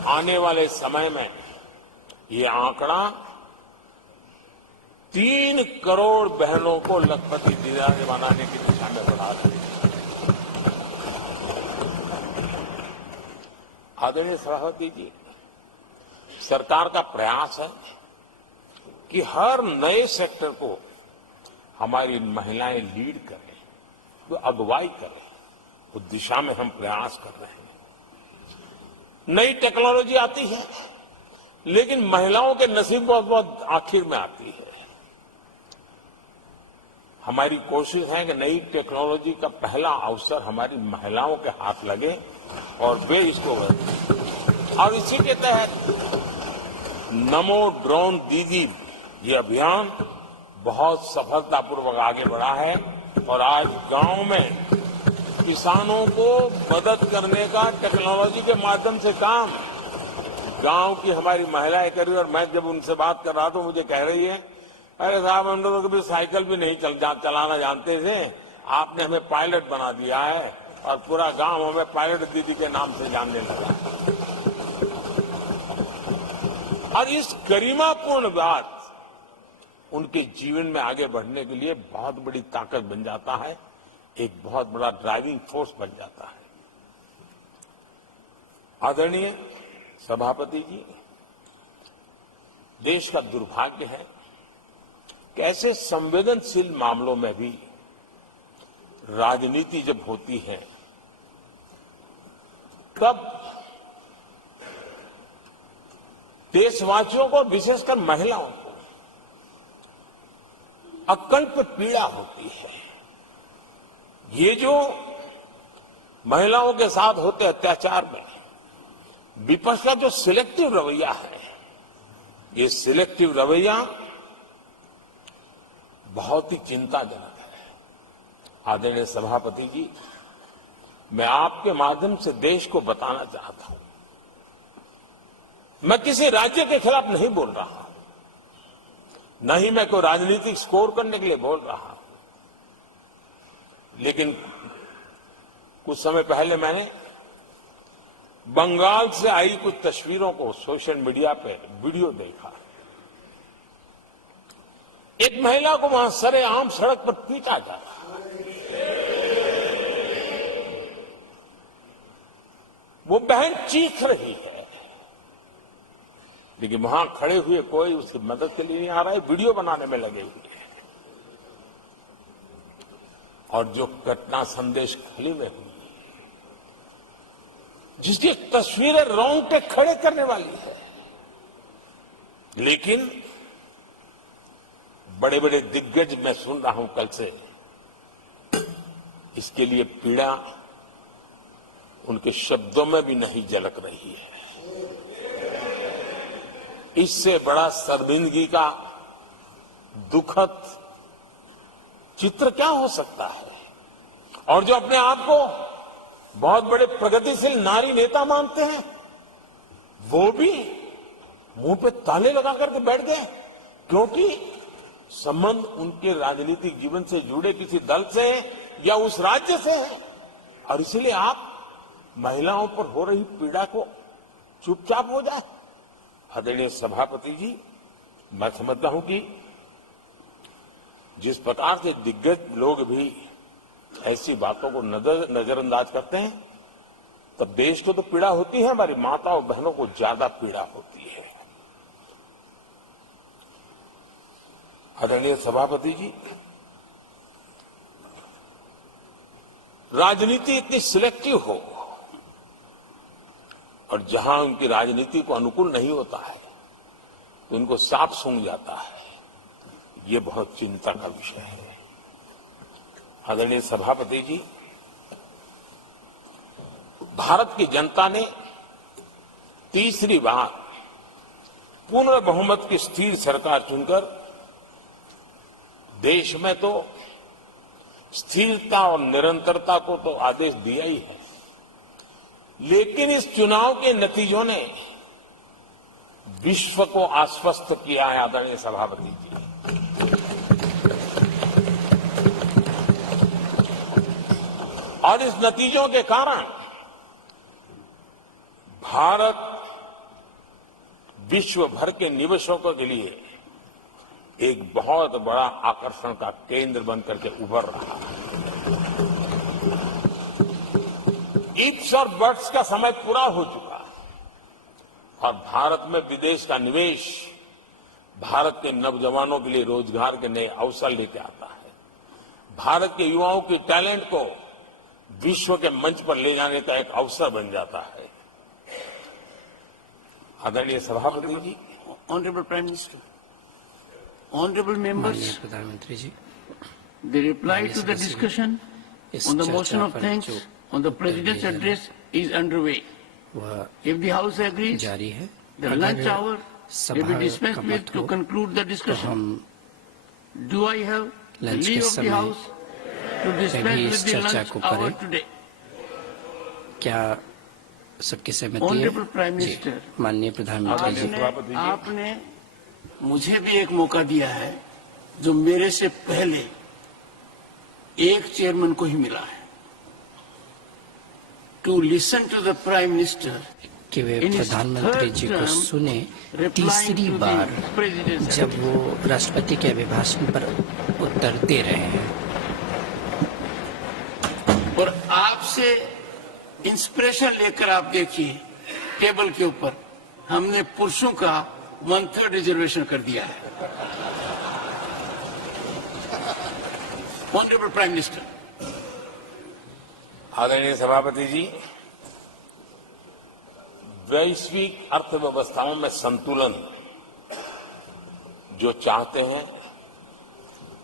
आने वाले समय में ये आंकड़ा 3 करोड़ बहनों को लखपति दीदी बनाने की दिशा में बढ़ा रहे हैं। आदरणीय सभापति जी, सरकार का प्रयास है कि हर नए सेक्टर को हमारी महिलाएं लीड करें, वो अगुवाई करें, उस दिशा में हम प्रयास कर रहे हैं। नई टेक्नोलॉजी आती है, लेकिन महिलाओं के नसीब बहुत बहुत आखिर में आती है। हमारी कोशिश है कि नई टेक्नोलॉजी का पहला अवसर हमारी महिलाओं के हाथ लगे और वे इसको करें। और इसी के तहत नमो ड्रोन दीदी ये अभियान बहुत सफलतापूर्वक आगे बढ़ा है और आज गांव में किसानों को मदद करने का टेक्नोलॉजी के माध्यम से काम गांव की हमारी महिलाएं कर रही है। और मैं जब उनसे बात कर रहा था, मुझे कह रही है, अरे साहब हम लोग कभी साइकिल भी नहीं चलाना जानते थे, आपने हमें पायलट बना दिया है और पूरा गांव हमें पायलट दीदी के नाम से जानने लगा। और इस गरिमापूर्ण बात उनके जीवन में आगे बढ़ने के लिए बहुत बड़ी ताकत बन जाता है, एक बहुत बड़ा ड्राइविंग फोर्स बन जाता है। आदरणीय सभापति जी, देश का दुर्भाग्य है कि ऐसे संवेदनशील मामलों में भी राजनीति जब होती है तब देशवासियों को, विशेषकर महिलाओं को अकल्प पीड़ा होती है। ये जो महिलाओं के साथ होते अत्याचार में विपक्ष का जो सिलेक्टिव रवैया है, ये सिलेक्टिव रवैया बहुत ही चिंताजनक है। आदरणीय सभापति जी, मैं आपके माध्यम से देश को बताना चाहता हूं, मैं किसी राज्य के खिलाफ नहीं बोल रहा हूं, न ही मैं कोई राजनीतिक स्कोर करने के लिए बोल रहा हूं, लेकिन कुछ समय पहले मैंने बंगाल से आई कुछ तस्वीरों को सोशल मीडिया पर वीडियो देखा। एक महिला को वहां सरेआम सड़क पर पीटा जा रहा है। वो बहन चीख रही है, लेकिन वहां खड़े हुए कोई उसकी मदद के लिए नहीं आ रहा है, वीडियो बनाने में लगे हुए हैं। और जो घटना संदेश खाली में हुई, जिसकी तस्वीरें रोंगटे खड़े करने वाली है, लेकिन बड़े बड़े दिग्गज मैं सुन रहा हूं कल से, इसके लिए पीड़ा उनके शब्दों में भी नहीं झलक रही है। इससे बड़ा शर्मिंदगी का दुखद चित्र क्या हो सकता है? और जो अपने आप को बहुत बड़े प्रगतिशील नारी नेता मानते हैं, वो भी मुंह पे ताले लगा करके बैठ गए, क्योंकि संबंध उनके राजनीतिक जीवन से जुड़े किसी दल से या उस राज्य से है। और इसलिए आप महिलाओं पर हो रही पीड़ा को चुपचाप हो जाए। आदरणीय सभापति जी, मैं समझता हूं कि जिस प्रकार से दिग्गज लोग भी ऐसी बातों को नजरअंदाज करते हैं, तब देश को तो पीड़ा होती है, हमारी माताओं बहनों को ज्यादा पीड़ा होती है। आदरणीय सभापति जी, राजनीति इतनी सिलेक्टिव हो और जहां उनकी राजनीति को अनुकूल नहीं होता है तो उनको साफ सूंघ जाता है, ये बहुत चिंता का विषय है। आदरणीय सभापति जी, भारत की जनता ने तीसरी बार पूर्ण बहुमत की स्थिर सरकार चुनकर देश में तो स्थिरता और निरंतरता को तो आदेश दिया ही है, लेकिन इस चुनाव के नतीजों ने विश्व को आश्वस्त किया है। आदरणीय सभापति जी, और इस नतीजों के कारण भारत विश्व भर के निवेशकों के लिए एक बहुत बड़ा आकर्षण का केंद्र बनकर के उभर रहा है। इफ्स और बट्स का समय पूरा हो चुका और भारत में विदेश का निवेश भारत के नौजवानों के लिए रोजगार के नए अवसर लेके आता है। भारत के युवाओं की टैलेंट को विश्व के मंच पर ले जाने का एक अवसर बन जाता है। आदरणीय सभापति जी, honourable prime minister, honourable members, प्रधानमंत्री जी, the reply to the discussion on the motion of thanks on the president's address is underway. If the House agrees, जारी है। the lunch hour will be dispensed with to conclude the तो discussion. हम Do I have the lunch के leave of the समय House to dispense इस with the चर्चा lunch को hour करें। today? क्या सबकी सहमति है? Honorable Prime जी, Minister, माननीय प्रधानमंत्री जी, आपने मुझे भी एक मौका दिया है जो मेरे से पहले एक चेयरमैन को ही मिला है, to listen to the prime minister कि वे प्रधानमंत्री जी को सुने तीसरी बार जब वो राष्ट्रपति के अभिभाषण पर उत्तर दे रहे हैं। और आपसे इंस्पिरेशन लेकर आप देखिए, टेबल के ऊपर हमने पुरुषों का 1/3 रिजर्वेशन कर दिया है। ऑनरेबल प्राइम मिनिस्टर, आदरणीय सभापति जी, वैश्विक अर्थव्यवस्थाओं में संतुलन जो चाहते हैं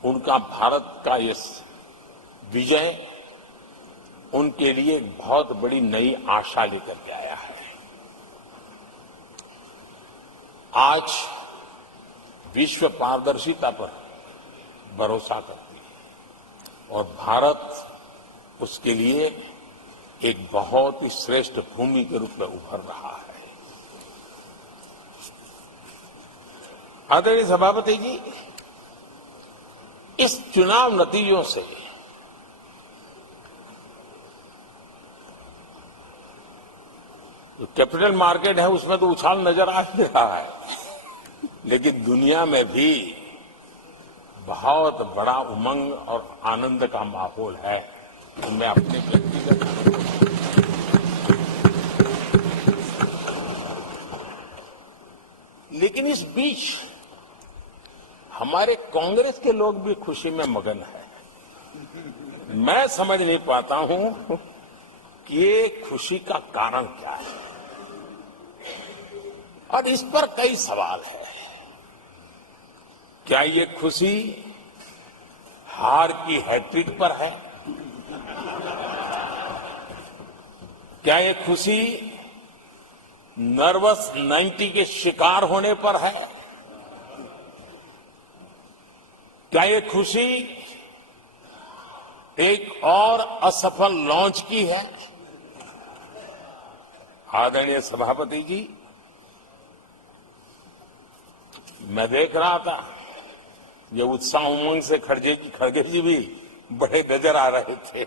उनका भारत का ये विजय उनके लिए एक बहुत बड़ी नई आशा लेकर के आया है। आज विश्व पारदर्शिता पर भरोसा करती है और भारत उसके लिए एक बहुत ही श्रेष्ठ भूमि के रूप में उभर रहा है। आदरणीय सभापति जी, इस चुनाव नतीजों से जो कैपिटल मार्केट है उसमें तो उछाल नजर आ ही रहा है, लेकिन दुनिया में भी बहुत बड़ा उमंग और आनंद का माहौल है। मैं अपने व्यक्तिगत लेकिन इस बीच हमारे कांग्रेस के लोग भी खुशी में मगन है। मैं समझ नहीं पाता हूं कि ये खुशी का कारण क्या है, और इस पर कई सवाल है। क्या ये खुशी हार की हैट्रिक पर है? क्या ये खुशी नर्वस 90 के शिकार होने पर है? क्या ये खुशी एक और असफल लॉन्च की है? आदरणीय सभापति जी, मैं देख रहा था ये उत्साह उमंग से खड़गे जी भी बड़े नजर आ रहे थे,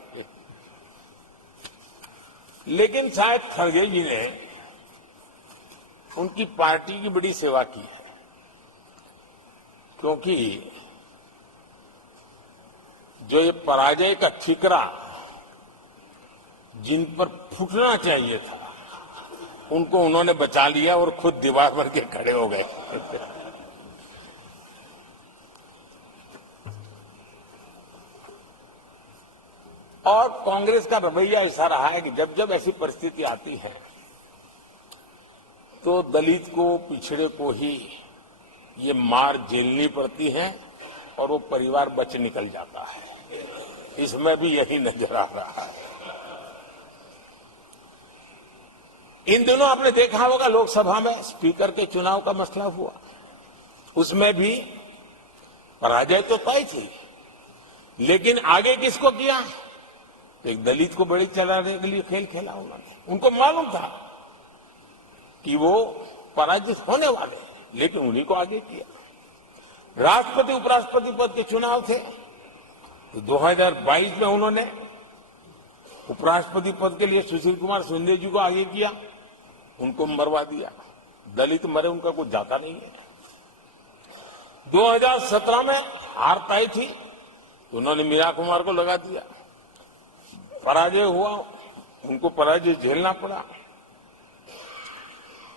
लेकिन शायद खड़गे जी ने उनकी पार्टी की बड़ी सेवा की है, क्योंकि जो ये पराजय का ठिकरा जिन पर फूटना चाहिए था उनको उन्होंने बचा लिया और खुद दीवार बन के खड़े हो गए। और कांग्रेस का रवैया ऐसा रहा है कि जब जब ऐसी परिस्थिति आती है तो दलित को, पिछड़े को ही ये मार झेलनी पड़ती है और वो परिवार बच निकल जाता है। इसमें भी यही नजर आ रहा है। इन दिनों आपने देखा होगा लोकसभा में स्पीकर के चुनाव का मसला हुआ, उसमें भी पराजय तो तय थी, लेकिन आगे किसको किया? एक दलित को बड़ी चलाने के लिए खेल खेला उन्होंने। उनको मालूम था कि वो पराजित होने वाले, लेकिन उन्हीं को आगे किया। राष्ट्रपति उपराष्ट्रपति पद के चुनाव थे तो 2022 में उन्होंने उपराष्ट्रपति पद के लिए सुशील कुमार शिंदे जी को आगे किया, उनको मरवा दिया। दलित मरे उनका कुछ जाता नहीं है। 2017 में हार तय थी तो उन्होंने मीरा कुमार को लगा दिया, पराजय हुआ, उनको पराजय झेलना पड़ा।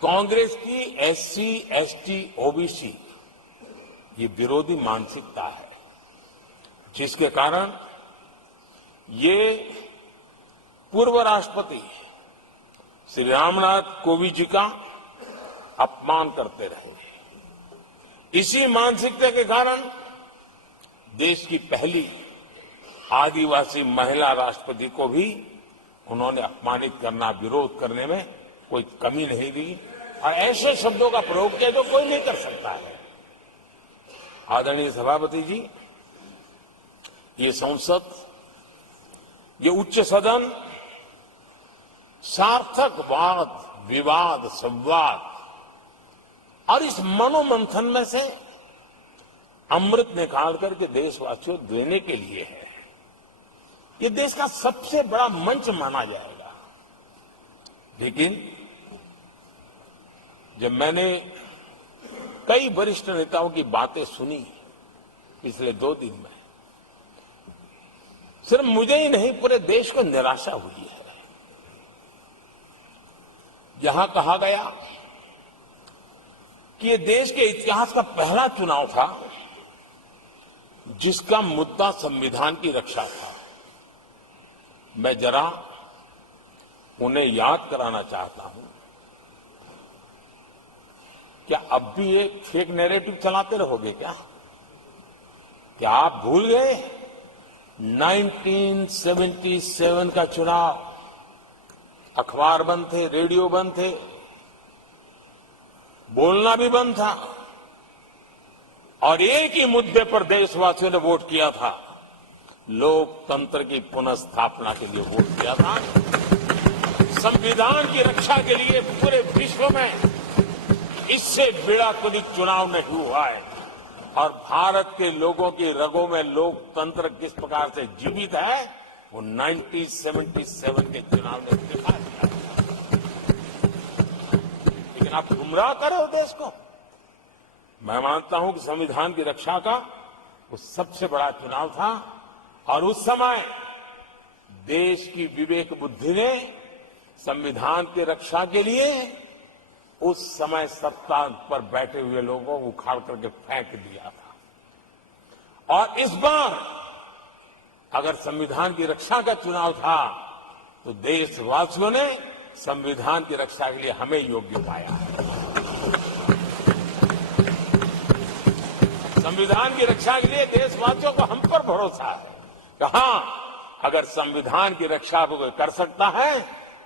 कांग्रेस की एससी, एसटी, ओबीसी ये विरोधी मानसिकता है, जिसके कारण ये पूर्व राष्ट्रपति श्री रामनाथ कोविंद जी का अपमान करते रहे। इसी मानसिकता के कारण देश की पहली आदिवासी महिला राष्ट्रपति को भी उन्होंने अपमानित करना, विरोध करने में कोई कमी नहीं दी और ऐसे शब्दों का प्रयोग किया जो कोई नहीं कर सकता है। आदरणीय सभापति जी, ये संसद, ये उच्च सदन सार्थक वाद विवाद संवाद और इस मनोमंथन में से अमृत निकाल करके देशवासियों देने के लिए है। ये देश का सबसे बड़ा मंच माना जाएगा। लेकिन जब मैंने कई वरिष्ठ नेताओं की बातें सुनी पिछले 2 दिन में, सिर्फ मुझे ही नहीं पूरे देश को निराशा हुई है। जहां कहा गया कि ये देश के इतिहास का पहला चुनाव था जिसका मुद्दा संविधान की रक्षा था, मैं जरा उन्हें याद कराना चाहता हूं। क्या अब भी एक फेक नैरेटिव चलाते रहोगे क्या? क्या आप भूल गए 1977 का चुनाव? अखबार बंद थे, रेडियो बंद थे, बोलना भी बंद था, और एक ही मुद्दे पर देशवासियों ने वोट किया था। लोकतंत्र की पुनर्स्थापना के लिए वोट किया था। संविधान की रक्षा के लिए पूरे विश्व में इससे बड़ा कोई चुनाव नहीं हुआ है, और भारत के लोगों की रगों में लोकतंत्र किस प्रकार से जीवित है वो 1977 के चुनाव ने दिखा दिया। लेकिन आप गुमराह कर रहे हो देश को। मैं मानता हूं कि संविधान की रक्षा का वो सबसे बड़ा चुनाव था, और उस समय देश की विवेक बुद्धि ने संविधान की रक्षा के लिए उस समय सत्ता पर बैठे हुए लोगों को उखाड़ करके फेंक दिया था। और इस बार अगर संविधान की रक्षा का चुनाव था तो देशवासियों ने संविधान की रक्षा के लिए हमें योग्य पाया है। संविधान की रक्षा के लिए देशवासियों को हम पर भरोसा है कि हां, अगर संविधान की रक्षा को कोई कर सकता है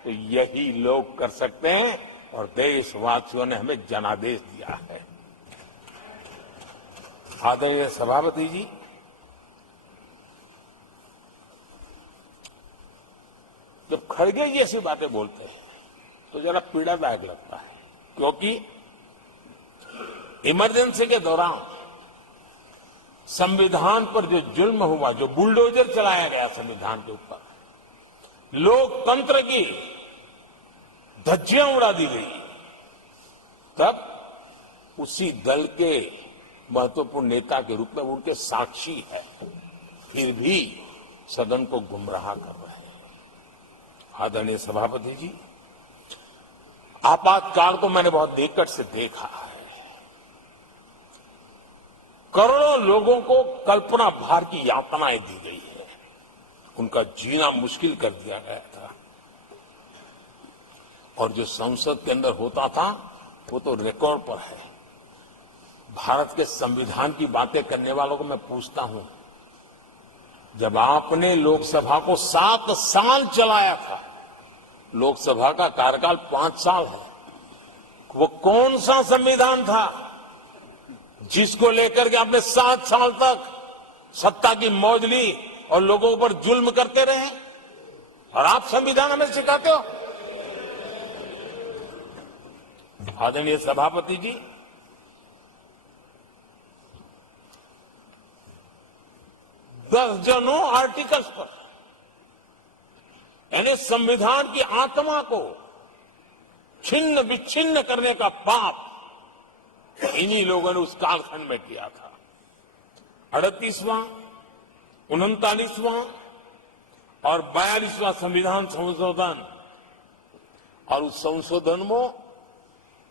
तो यही लोग कर सकते हैं, और देशवासियों ने हमें जनादेश दिया है। आदरणीय सभापति जी, जब खड़गे जी ऐसी बातें बोलते हैं तो जरा पीड़ादायक लगता है, क्योंकि इमरजेंसी के दौरान संविधान पर जो जुल्म हुआ, जो बुलडोजर चलाया गया संविधान के ऊपर, लोकतंत्र की धज्जियां उड़ा दी गई, तब उसी दल के महत्वपूर्ण नेता के रूप में उनके साक्षी है, फिर भी सदन को गुमराह कर रहे हैं। आदरणीय सभापति जी, आपातकाल को मैंने बहुत निकट से देखा है। करोड़ों लोगों को कल्पना भार की यातनाएं दी गई है, उनका जीना मुश्किल कर दिया गया था, और जो संसद के अंदर होता था वो तो रिकॉर्ड पर है। भारत के संविधान की बातें करने वालों को मैं पूछता हूं, जब आपने लोकसभा को 7 साल चलाया था, लोकसभा का कार्यकाल 5 साल है, वो कौन सा संविधान था जिसको लेकर के आपने 7 साल तक सत्ता की मौज ली और लोगों पर जुल्म करते रहे? और आप संविधान हमें सिखाते हो? आदरणीय सभापति जी, दर्जनों आर्टिकल्स पर, यानी संविधान की आत्मा को छिन्न विच्छिन्न करने का पाप इन्हीं लोगों ने उस कालखंड में किया था। 38वां, 39वां और 42वां संविधान संशोधन, और उस संशोधन में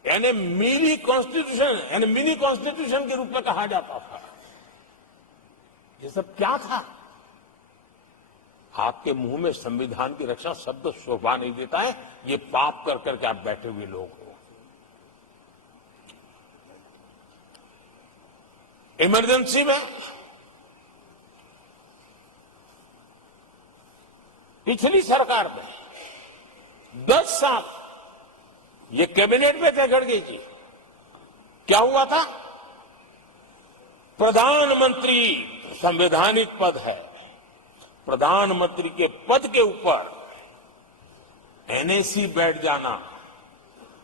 यानी मिनी कॉन्स्टिट्यूशन के रूप में कहा जाता था। ये सब क्या था? आपके मुंह में संविधान की रक्षा शब्द शोभा नहीं देता है। ये पाप कर करके आप बैठे हुए लोग हो। इमरजेंसी में पिछली सरकार में 10 साल ये कैबिनेट में थे खड़गे जी, क्या हुआ था? प्रधानमंत्री संवैधानिक पद है, प्रधानमंत्री के पद के ऊपर एनएसी बैठ जाना,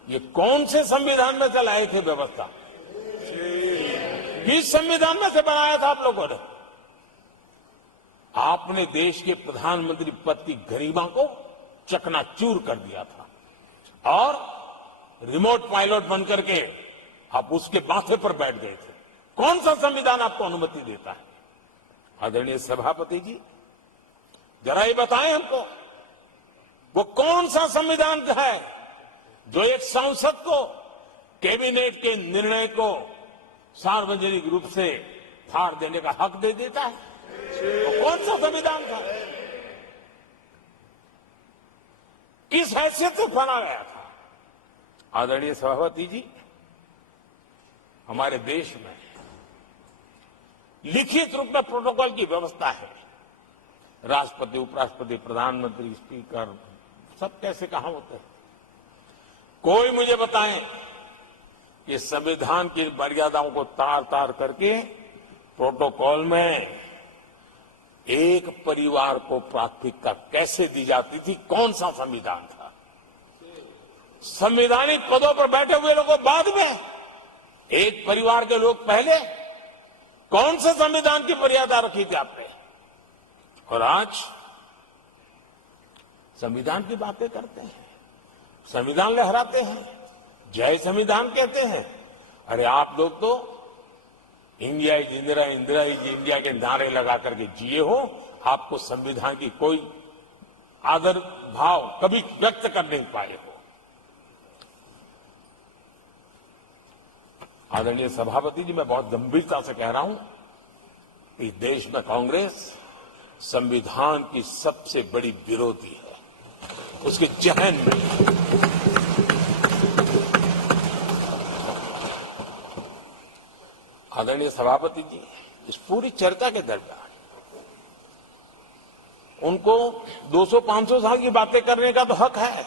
ये कौन से संविधान में से लाए थे व्यवस्था? किस संविधान में से बनाया था आप लोगों ने? आपने देश के प्रधानमंत्री पद की गरिमा को चकनाचूर कर दिया था, और रिमोट पायलट बनकर के आप उसके माथे पर बैठ गए थे। कौन सा संविधान आपको अनुमति देता है? आदरणीय सभापति जी, जरा ये बताएं हमको, वो कौन सा संविधान है जो एक सांसद को कैबिनेट के निर्णय को सार्वजनिक रूप से फाड़ देने का हक दे देता है? वो कौन सा संविधान था? किस हैसियत से बना गया था? आदरणीय सभापति जी, हमारे देश में लिखित रूप में प्रोटोकॉल की व्यवस्था है। राष्ट्रपति, उपराष्ट्रपति, प्रधानमंत्री, स्पीकर सब कैसे कहां होते हैं। कोई मुझे बताएं कि संविधान की मर्यादाओं को तार तार करके प्रोटोकॉल में एक परिवार को प्राथमिकता कैसे दी जाती थी। कौन सा संविधान था। संवैधानिक पदों पर बैठे हुए लोगों बाद में, एक परिवार के लोग पहले। कौन से संविधान की मर्यादा रखी थी आपने। और आज संविधान की बातें करते हैं, संविधान लहराते हैं, जय संविधान कहते हैं। अरे आप लोग तो India is Indira, Indira is India के नारे लगा करके जिए हो। आपको संविधान की कोई आदर भाव कभी व्यक्त कर नहीं पाए हो। आदरणीय सभापति जी, मैं बहुत गंभीरता से कह रहा हूं कि देश में कांग्रेस संविधान की सबसे बड़ी विरोधी है। उसके जहन में आदरणीय सभापति जी, इस पूरी चर्चा के दरमियान उनको 200-500 साल की बातें करने का तो हक है,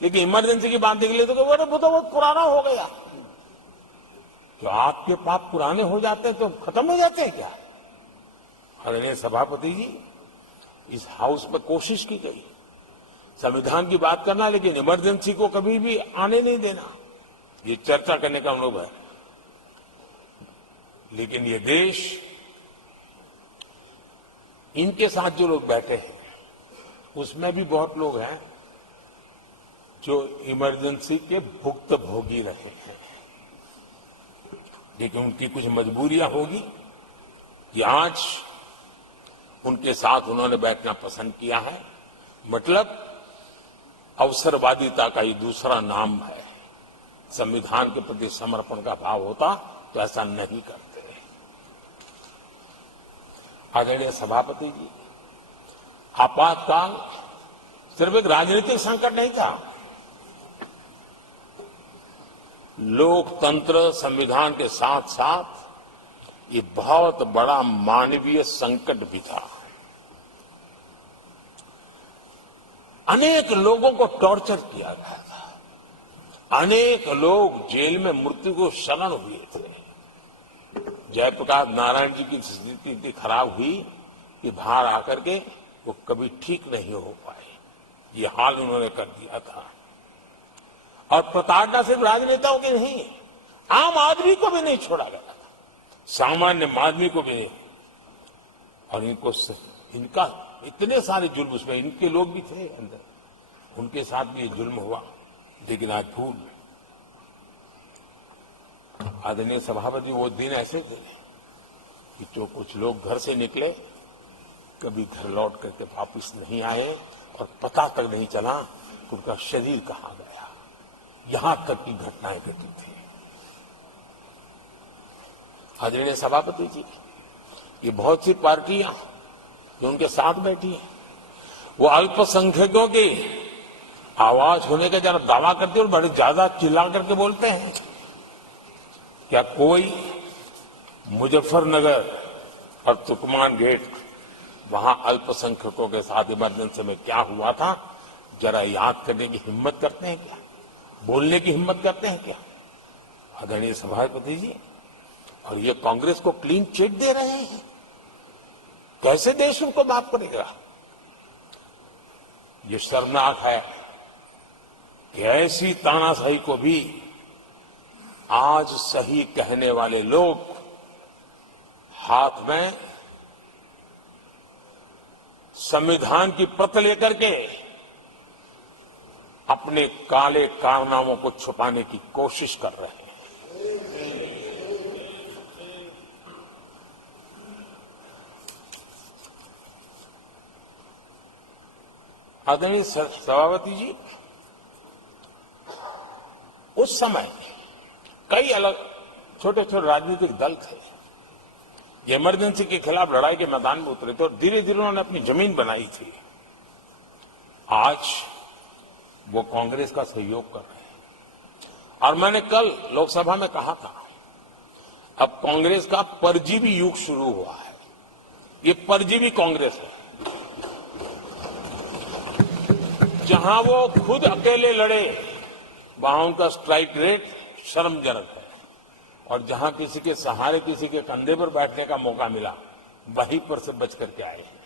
लेकिन इमरजेंसी की बातें के लिए तो वो तो बहुत पुराना हो गया। जो आपके पाप पुराने हो जाते हैं तो खत्म हो जाते हैं क्या। आदरणीय सभापति जी, इस हाउस में कोशिश की गई संविधान की बात करना, लेकिन इमरजेंसी को कभी भी आने नहीं देना। ये चर्चा करने का अनुभव है। लेकिन ये देश, इनके साथ जो लोग बैठे हैं उसमें भी बहुत लोग हैं जो इमरजेंसी के भुक्तभोगी रहे हैं। लेकिन उनकी कुछ मजबूरियां होगी कि आज उनके साथ उन्होंने बैठना पसंद किया है। मतलब अवसरवादिता का ही दूसरा नाम है। संविधान के प्रति समर्पण का भाव होता तो ऐसा नहीं करते। आदरणीय सभापति जी, आपातकाल सिर्फ एक राजनीतिक संकट नहीं था। लोकतंत्र, संविधान के साथ साथ ये बहुत बड़ा मानवीय संकट भी था। अनेक लोगों को टॉर्चर किया गया था। अनेक लोग जेल में मृत्यु को शरण हुए थे। जयप्रकाश नारायण जी की स्थिति इतनी खराब हुई कि बाहर आकर के वो कभी ठीक नहीं हो पाए। ये हाल उन्होंने कर दिया था। और प्रताड़ना सिर्फ राजनेताओं की नहीं, आम आदमी को भी नहीं छोड़ा गया था, सामान्य आदमी को भी नहीं। और इनका इतने सारे जुल्म, उसमें इनके लोग भी थे अंदर, उनके साथ भी ये जुल्म हुआ। लेकिन आज भूल। आदरणीय सभापति, वो दिन ऐसे थे कि जो कुछ लोग घर से निकले कभी घर लौट करके वापिस नहीं आए और पता तक नहीं चला कि उनका शरीर कहां गया। यहां तक की घटनाएं घटी थी। आदरणीय सभापति जी, ये बहुत सी पार्टियां जो उनके साथ बैठी हैं, वो अल्पसंख्यकों की आवाज होने का जरा दावा करते हैं और बड़े ज्यादा चिल्ला करके बोलते हैं। क्या कोई मुजफ्फरनगर और तुर्कमान गेट, वहां अल्पसंख्यकों के साथ इमरजेंसी में क्या हुआ था, जरा याद करने की हिम्मत करते हैं क्या? बोलने की हिम्मत करते हैं क्या? आदरणीय सभापति जी, और ये कांग्रेस को क्लीन चिट दे रहे हैं। कैसे देश उनको माफ करेगा? ये शर्मनाक है कि ऐसी तानाशाही को भी आज सही कहने वाले लोग हाथ में संविधान की प्रत लेकर के अपने काले कारनामों को छुपाने की कोशिश कर रहे हैं। आदरणीय सभापति जी, उस समय कई अलग छोटे छोटे राजनीतिक दल थे। ये इमरजेंसी के खिलाफ लड़ाई के मैदान में उतरे थे और धीरे धीरे उन्होंने अपनी जमीन बनाई थी। आज वो कांग्रेस का सहयोग कर रहे हैं। और मैंने कल लोकसभा में कहा था, अब कांग्रेस का परजीवी युग शुरू हुआ है। ये परजीवी कांग्रेस है। जहां वो खुद अकेले लड़े वहां उनका स्ट्राइक रेट शर्मजनक है, और जहां किसी के सहारे, किसी के कंधे पर बैठने का मौका मिला, वहीं पर से बच करके आए हैं।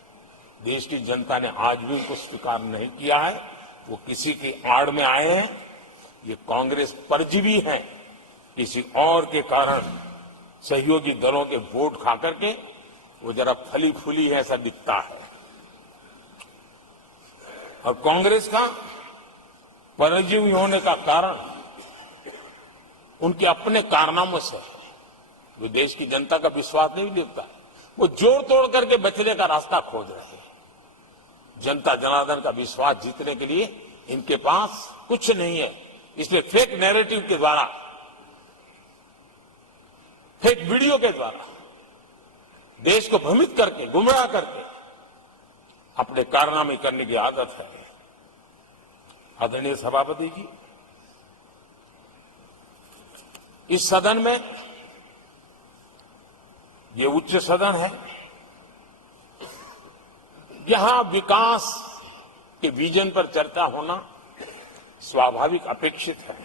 देश की जनता ने आज भी उनको स्वीकार नहीं किया है। वो किसी की आड़ में आए हैं। ये कांग्रेस परजीवी है। किसी और के कारण सहयोगी दलों के वोट खा करके वो जरा फली फूली है, ऐसा दिखता है। और कांग्रेस का परजीवी होने का कारण उनके अपने कारनामों से है। वो देश की जनता का विश्वास नहीं दिखता। वो जोड़ तोड़ करके बचने का रास्ता खोज रहे हैं। जनता जनार्दन का विश्वास जीतने के लिए इनके पास कुछ नहीं है। इसलिए फेक नैरेटिव के द्वारा, फेक वीडियो के द्वारा देश को भ्रमित करके, गुमराह करके अपने कारनामे करने की आदत है। आदरणीय सभापति जी, इस सदन में, ये उच्च सदन है, यहां विकास के विजन पर चर्चा होना स्वाभाविक अपेक्षित है।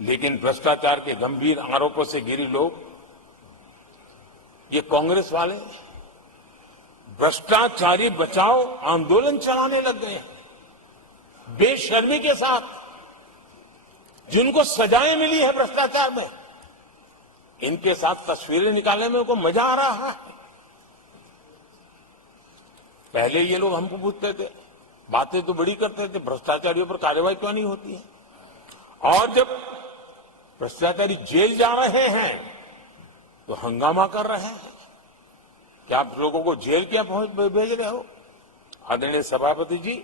लेकिन भ्रष्टाचार के गंभीर आरोपों से घिरे लोग, ये कांग्रेस वाले, भ्रष्टाचारी बचाओ आंदोलन चलाने लग गए हैं बेशर्मी के साथ। जिनको सजाएं मिली है भ्रष्टाचार में, इनके साथ तस्वीरें निकालने में उनको मजा आ रहा है। पहले ये लोग हमको पूछते थे, बातें तो बड़ी करते थे, भ्रष्टाचारियों पर कार्रवाई क्यों नहीं होती है? और जब भ्रष्टाचारी जेल जा रहे हैं तो हंगामा कर रहे हैं। क्या आप लोगों को जेल क्या भेज रहे हो? आदरणीय सभापति जी,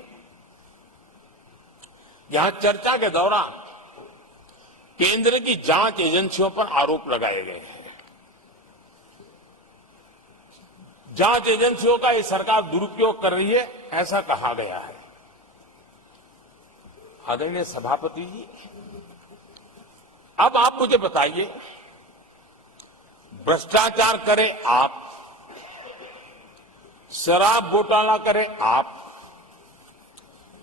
यहां चर्चा के दौरान केंद्र की जांच एजेंसियों पर आरोप लगाए गए हैं। जांच एजेंसियों का ये सरकार दुरुपयोग कर रही है, ऐसा कहा गया है। आदरणीय सभापति जी, अब आप मुझे बताइए, भ्रष्टाचार करे आप, शराब घोटाला करे आप,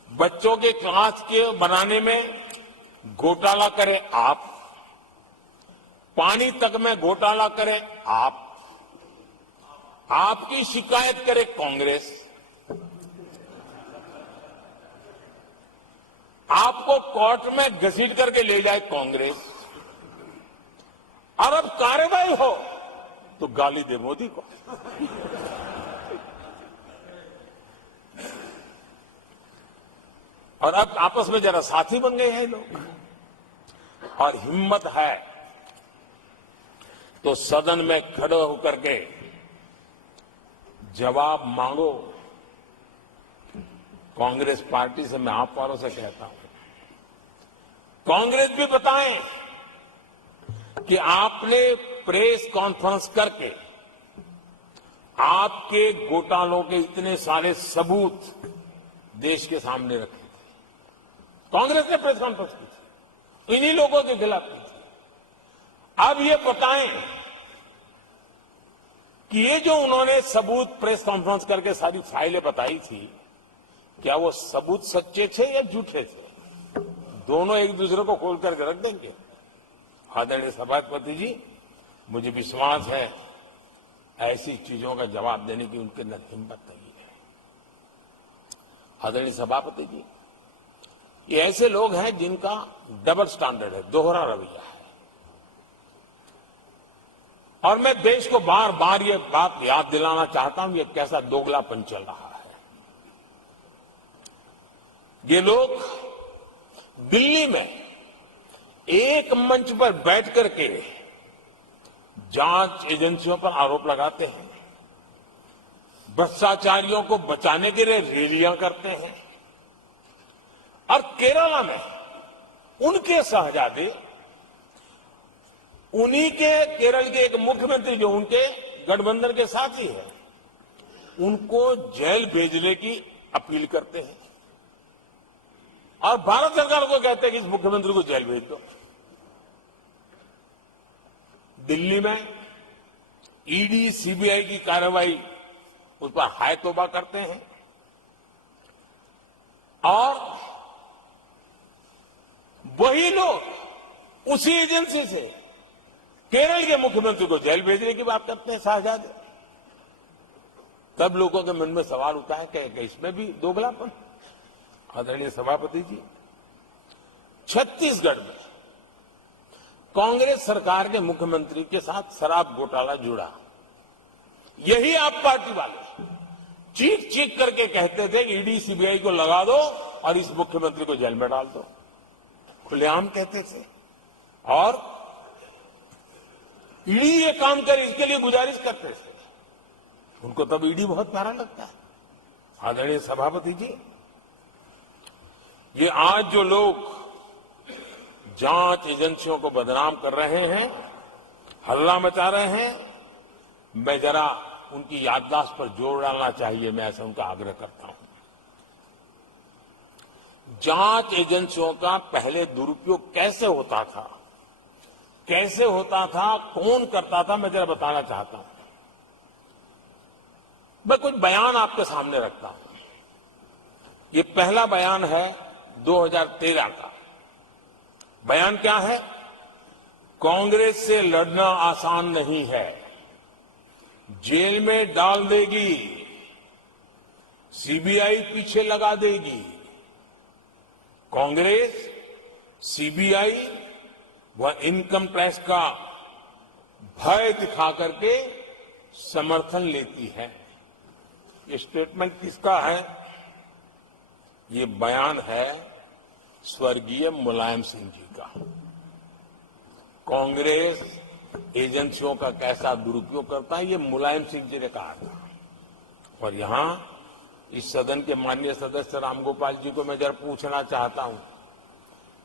बच्चों के क्लास के बनाने में घोटाला करे आप, पानी तक में घोटाला करे आप, आपकी शिकायत करे कांग्रेस, आपको कोर्ट में घसीट करके ले जाए कांग्रेस, और अब कार्रवाई हो तो गाली दे मोदी को। और अब आपस में जरा साथी बन गए हैं लोग। और हिम्मत है तो सदन में खड़े होकर के जवाब मांगो। कांग्रेस पार्टी से मैं आप वालों से कहता हूं, कांग्रेस भी बताएं कि आपने प्रेस कॉन्फ्रेंस करके आपके घोटालों के इतने सारे सबूत देश के सामने रखे थे। कांग्रेस ने प्रेस कॉन्फ्रेंस की थी, इन्हीं लोगों के खिलाफ की थी। अब ये बताएं कि ये जो उन्होंने सबूत प्रेस कॉन्फ्रेंस करके सारी फाइलें बताई थी, क्या वो सबूत सच्चे थे या झूठे थे? दोनों एक दूसरे को खोल करके रख देंगे। आदरणीय सभापति जी, मुझे विश्वास है ऐसी चीजों का जवाब देने की उनके अंदर हिम्मत नहीं है। आदरणीय सभापति जी, ये ऐसे लोग हैं जिनका डबल स्टैंडर्ड है, दोहरा रवैया है। और मैं देश को बार बार ये बात याद दिलाना चाहता हूं, ये कैसा दोगलापन चल रहा है। ये लोग दिल्ली में एक मंच पर बैठ करके जांच एजेंसियों पर आरोप लगाते हैं, भ्रष्टाचारियों को बचाने के लिए रैलियां करते हैं, और केरला में उनके शहजादे, उन्हीं के केरल के एक मुख्यमंत्री जो उनके गठबंधन के साथी है, उनको जेल भेजने की अपील करते हैं, और भारत सरकार को कहते हैं कि इस मुख्यमंत्री को जेल भेज दो। दिल्ली में ईडी सीबीआई की कार्रवाई उस पर हाय तौबा करते हैं और वही लोग उसी एजेंसी से केरल के मुख्यमंत्री को जेल भेजने की बात करते हैं शाहजाद। तब लोगों के मन में सवाल उठता है कि इसमें भी दोगलापन। आदरणीय सभापति जी, छत्तीसगढ़ में कांग्रेस सरकार के मुख्यमंत्री के साथ शराब घोटाला जुड़ा। यही आप पार्टी वाले चीख चीख करके कहते थे कि ईडी सीबीआई को लगा दो और इस मुख्यमंत्री को जेल में डाल दो, खुलेआम कहते थे। और ईडी ये काम करे इसके लिए गुजारिश करते थे। उनको तब ईडी बहुत प्यारा लगता है। आदरणीय सभापति जी, ये आज जो लोग जांच एजेंसियों को बदनाम कर रहे हैं, हल्ला मचा रहे हैं, मैं जरा उनकी याददाश्त पर जोर डालना चाहिए, मैं ऐसा उनका आग्रह करता हूं। जांच एजेंसियों का पहले दुरुपयोग कैसे होता था, कौन करता था, मैं जरा बताना चाहता हूं। मैं कुछ बयान आपके सामने रखता हूं। ये पहला बयान है 2013 का। बयान क्या है? कांग्रेस से लड़ना आसान नहीं है, जेल में डाल देगी, सीबीआई पीछे लगा देगी। कांग्रेस सीबीआई व इनकम टैक्स का भय दिखा करके समर्थन लेती है। ये स्टेटमेंट किसका है? ये बयान है स्वर्गीय मुलायम सिंह जी का। कांग्रेस एजेंसियों का कैसा दुरुपयोग करता है, ये मुलायम सिंह जी ने कहा था। और यहां इस सदन के माननीय सदस्य रामगोपाल जी को मैं जरा पूछना चाहता हूं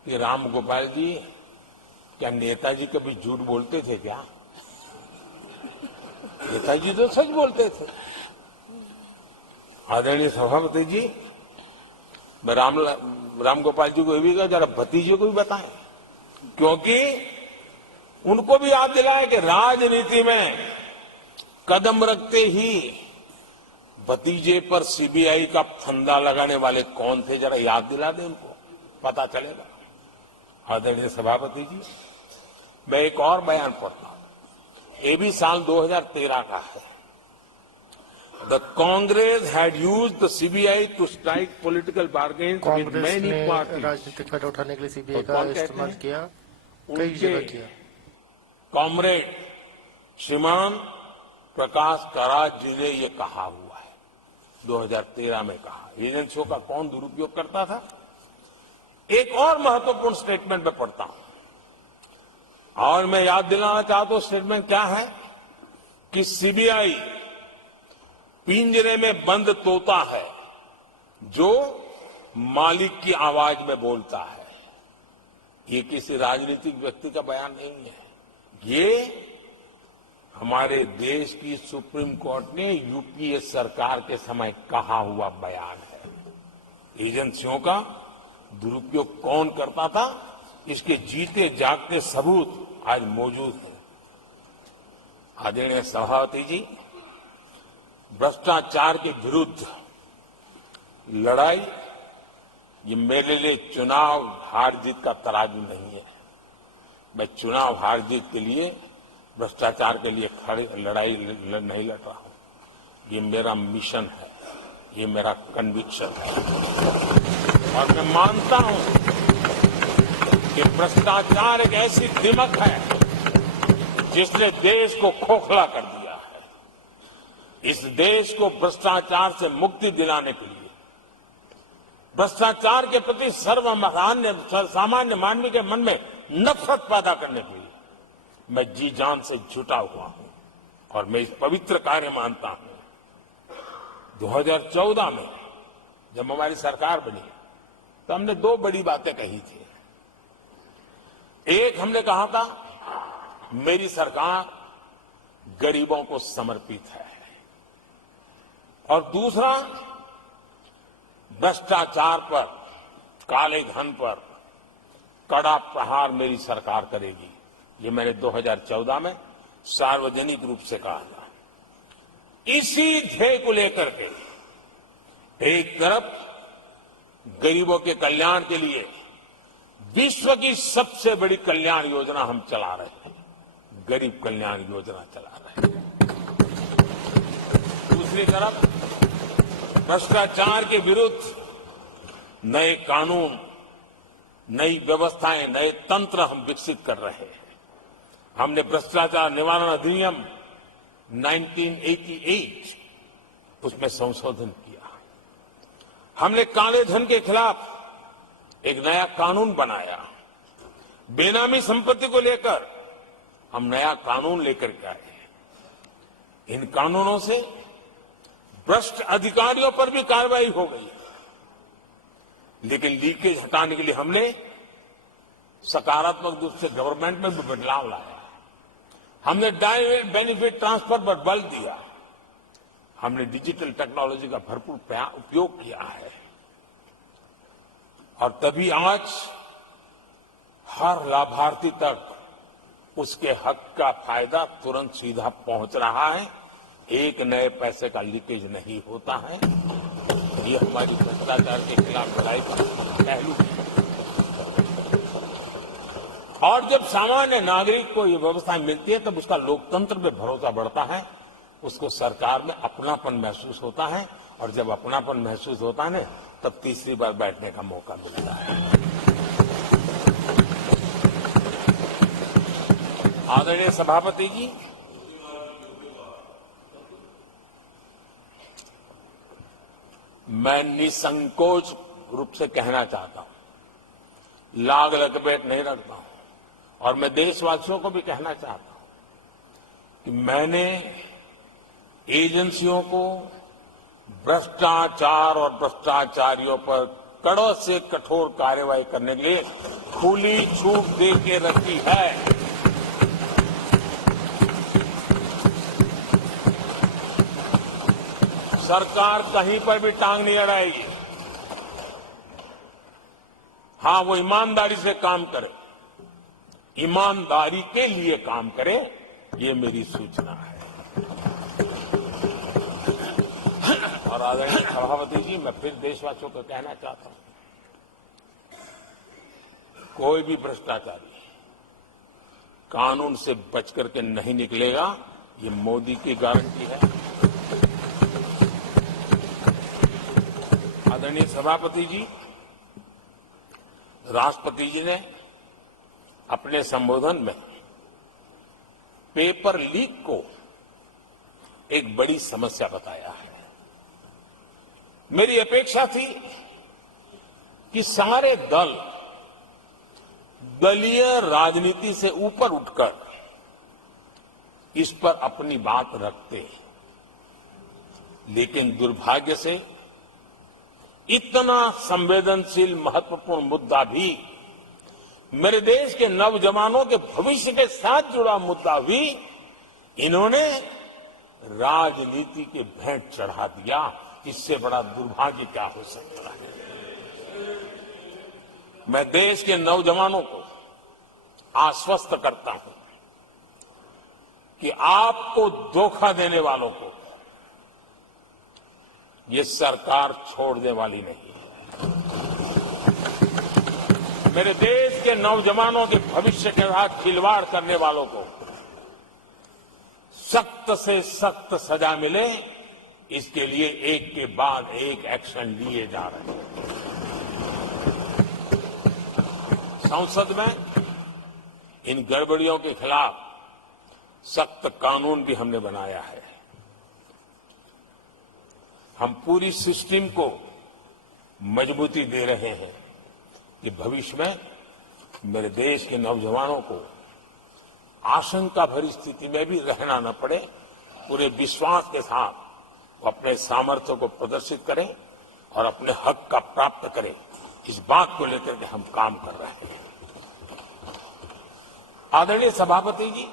कि रामगोपाल जी, क्या नेताजी कभी झूठ बोलते थे क्या? नेताजी तो सच बोलते थे। आदरणीय सभापति जी, मैं रामगोपाल जी को ये भी कहा जरा भतीजे को भी बताएं, क्योंकि उनको भी याद दिलाए कि राजनीति में कदम रखते ही भतीजे पर सीबीआई का फंदा लगाने वाले कौन थे, जरा याद दिला दें उनको, पता चलेगा। आदरणीय सभापति जी, मैं एक और बयान पढ़ता हूं। ये भी साल 2013 का है। The Congress had used the CBI to strike political bargains with Congress many ने parties. राजनीतिक फायदा उठाने के लिए सीबीआई तो का कौन कहते इस्तेमाल हैं? किया, कई जगह किया। कॉमरेड श्रीमान प्रकाश कराज जी ने ये कहा हुआ है, 2013 में कहा। एजेंसियों का कौन दुरुपयोग करता था? एक और महत्वपूर्ण स्टेटमेंट में पढ़ता हूं और मैं याद दिलाना चाहता हूं स्टेटमेंट क्या है कि सीबीआई पिंजरे में बंद तोता है जो मालिक की आवाज में बोलता है। ये किसी राजनीतिक व्यक्ति का बयान नहीं है, ये हमारे देश की सुप्रीम कोर्ट ने यूपीए सरकार के समय कहा हुआ बयान है। एजेंसियों का दुरुपयोग कौन करता था, इसके जीते जागते सबूत आज मौजूद हैं। आदरणीय सभापति जी, भ्रष्टाचार के विरुद्ध लड़ाई ये मेरे लिए चुनाव हार जीत का तराजू नहीं है। मैं चुनाव हार जीत के लिए, भ्रष्टाचार के लिए लड़ाई नहीं लड़ रहा हूं। ये मेरा मिशन है, ये मेरा कन्विक्शन है। और मैं मानता हूं कि भ्रष्टाचार एक ऐसी दिमक है जिसने देश को खोखला कर दिया है। इस देश को भ्रष्टाचार से मुक्ति दिलाने के लिए, भ्रष्टाचार के प्रति सामान्य मानवी के मन में नफरत पैदा करने के लिए मैं जी जान से जुटा हुआ हूं और मैं इस पवित्र कार्य मानता हूं। 2014 में जब हमारी सरकार बनी तो हमने दो बड़ी बातें कही थी। एक, हमने कहा था मेरी सरकार गरीबों को समर्पित है, और दूसरा, भ्रष्टाचार पर, काले धन पर कड़ा प्रहार मेरी सरकार करेगी। ये मैंने 2014 में सार्वजनिक रूप से कहा था। इसी ध्येय को लेकर के एक तरफ गरीबों के कल्याण के लिए विश्व की सबसे बड़ी कल्याण योजना हम चला रहे हैं, गरीब कल्याण योजना चला रहे हैं। दूसरी तरफ भ्रष्टाचार के विरुद्ध नए कानून, नई व्यवस्थाएं, नए तंत्र हम विकसित कर रहे हैं। हमने भ्रष्टाचार निवारण अधिनियम 1988 उसमें संशोधन किया। हमने काले धन के खिलाफ एक नया कानून बनाया। बेनामी संपत्ति को लेकर हम नया कानून लेकर के आए। इन कानूनों से भ्रष्ट अधिकारियों पर भी कार्रवाई हो गई, लेकिन लीकेज हटाने के लिए हमने सकारात्मक रूप से गवर्नमेंट में भी बदलाव लाया। हमने डायरेक्ट बेनिफिट ट्रांसफर पर बल दिया। हमने डिजिटल टेक्नोलॉजी का भरपूर उपयोग किया है और तभी आज हर लाभार्थी तक उसके हक का फायदा तुरंत सीधा पहुंच रहा है। एक नए पैसे का लीकेज नहीं होता है। ये हमारी भ्रष्टाचार के खिलाफ लड़ाई का पहलू है। और जब सामान्य नागरिक को ये व्यवस्था मिलती है तब उसका लोकतंत्र पे भरोसा बढ़ता है, उसको सरकार में अपनापन महसूस होता है, और जब अपनापन महसूस होता है तब तीसरी बार बैठने का मौका मिलता है। आदरणीय सभापति जी, मैं निसंकोच रूप से कहना चाहता हूं, लाग लपेट नहीं रखता हूं, और मैं देशवासियों को भी कहना चाहता हूं कि मैंने एजेंसियों को भ्रष्टाचार और भ्रष्टाचारियों पर कड़ों से कठोर कार्रवाई करने के लिए खुली छूट दे के रखी है। सरकार कहीं पर भी टांग नहीं अड़ाएगी। हां, वो ईमानदारी से काम करे, ईमानदारी के लिए काम करे, ये मेरी सूचना है। और आदरणीय सभापति जी, मैं फिर देशवासियों को कहना चाहता हूं, कोई भी भ्रष्टाचारी कानून से बच करके नहीं निकलेगा, ये मोदी की गारंटी है। आदरणीय सभापति जी, राष्ट्रपति जी ने अपने संबोधन में पेपर लीक को एक बड़ी समस्या बताया है। मेरी अपेक्षा थी कि सारे दल दलीय राजनीति से ऊपर उठकर इस पर अपनी बात रखते, लेकिन दुर्भाग्य से इतना संवेदनशील महत्वपूर्ण मुद्दा भी, मेरे देश के नौजवानों के भविष्य के साथ जुड़ा मुद्दा भी इन्होंने राजनीति के भेंट चढ़ा दिया। इससे बड़ा दुर्भाग्य क्या हो सकता है। मैं देश के नौजवानों को आश्वस्त करता हूं कि आपको धोखा देने वालों को ये सरकार छोड़ने वाली नहीं है। मेरे देश के नौजवानों के भविष्य के साथ खिलवाड़ करने वालों को सख्त से सख्त सजा मिले, इसके लिए एक के बाद एक एक्शन लिए जा रहे हैं। संसद में इन गड़बड़ियों के खिलाफ सख्त कानून भी हमने बनाया है। हम पूरी सिस्टम को मजबूती दे रहे हैं कि भविष्य में मेरे देश के नौजवानों को आशंका भरी स्थिति में भी रहना न पड़े। पूरे विश्वास के साथ वो अपने सामर्थ्य को प्रदर्शित करें और अपने हक का प्राप्त करें, इस बात को लेकर के हम काम कर रहे हैं। आदरणीय सभापति जी,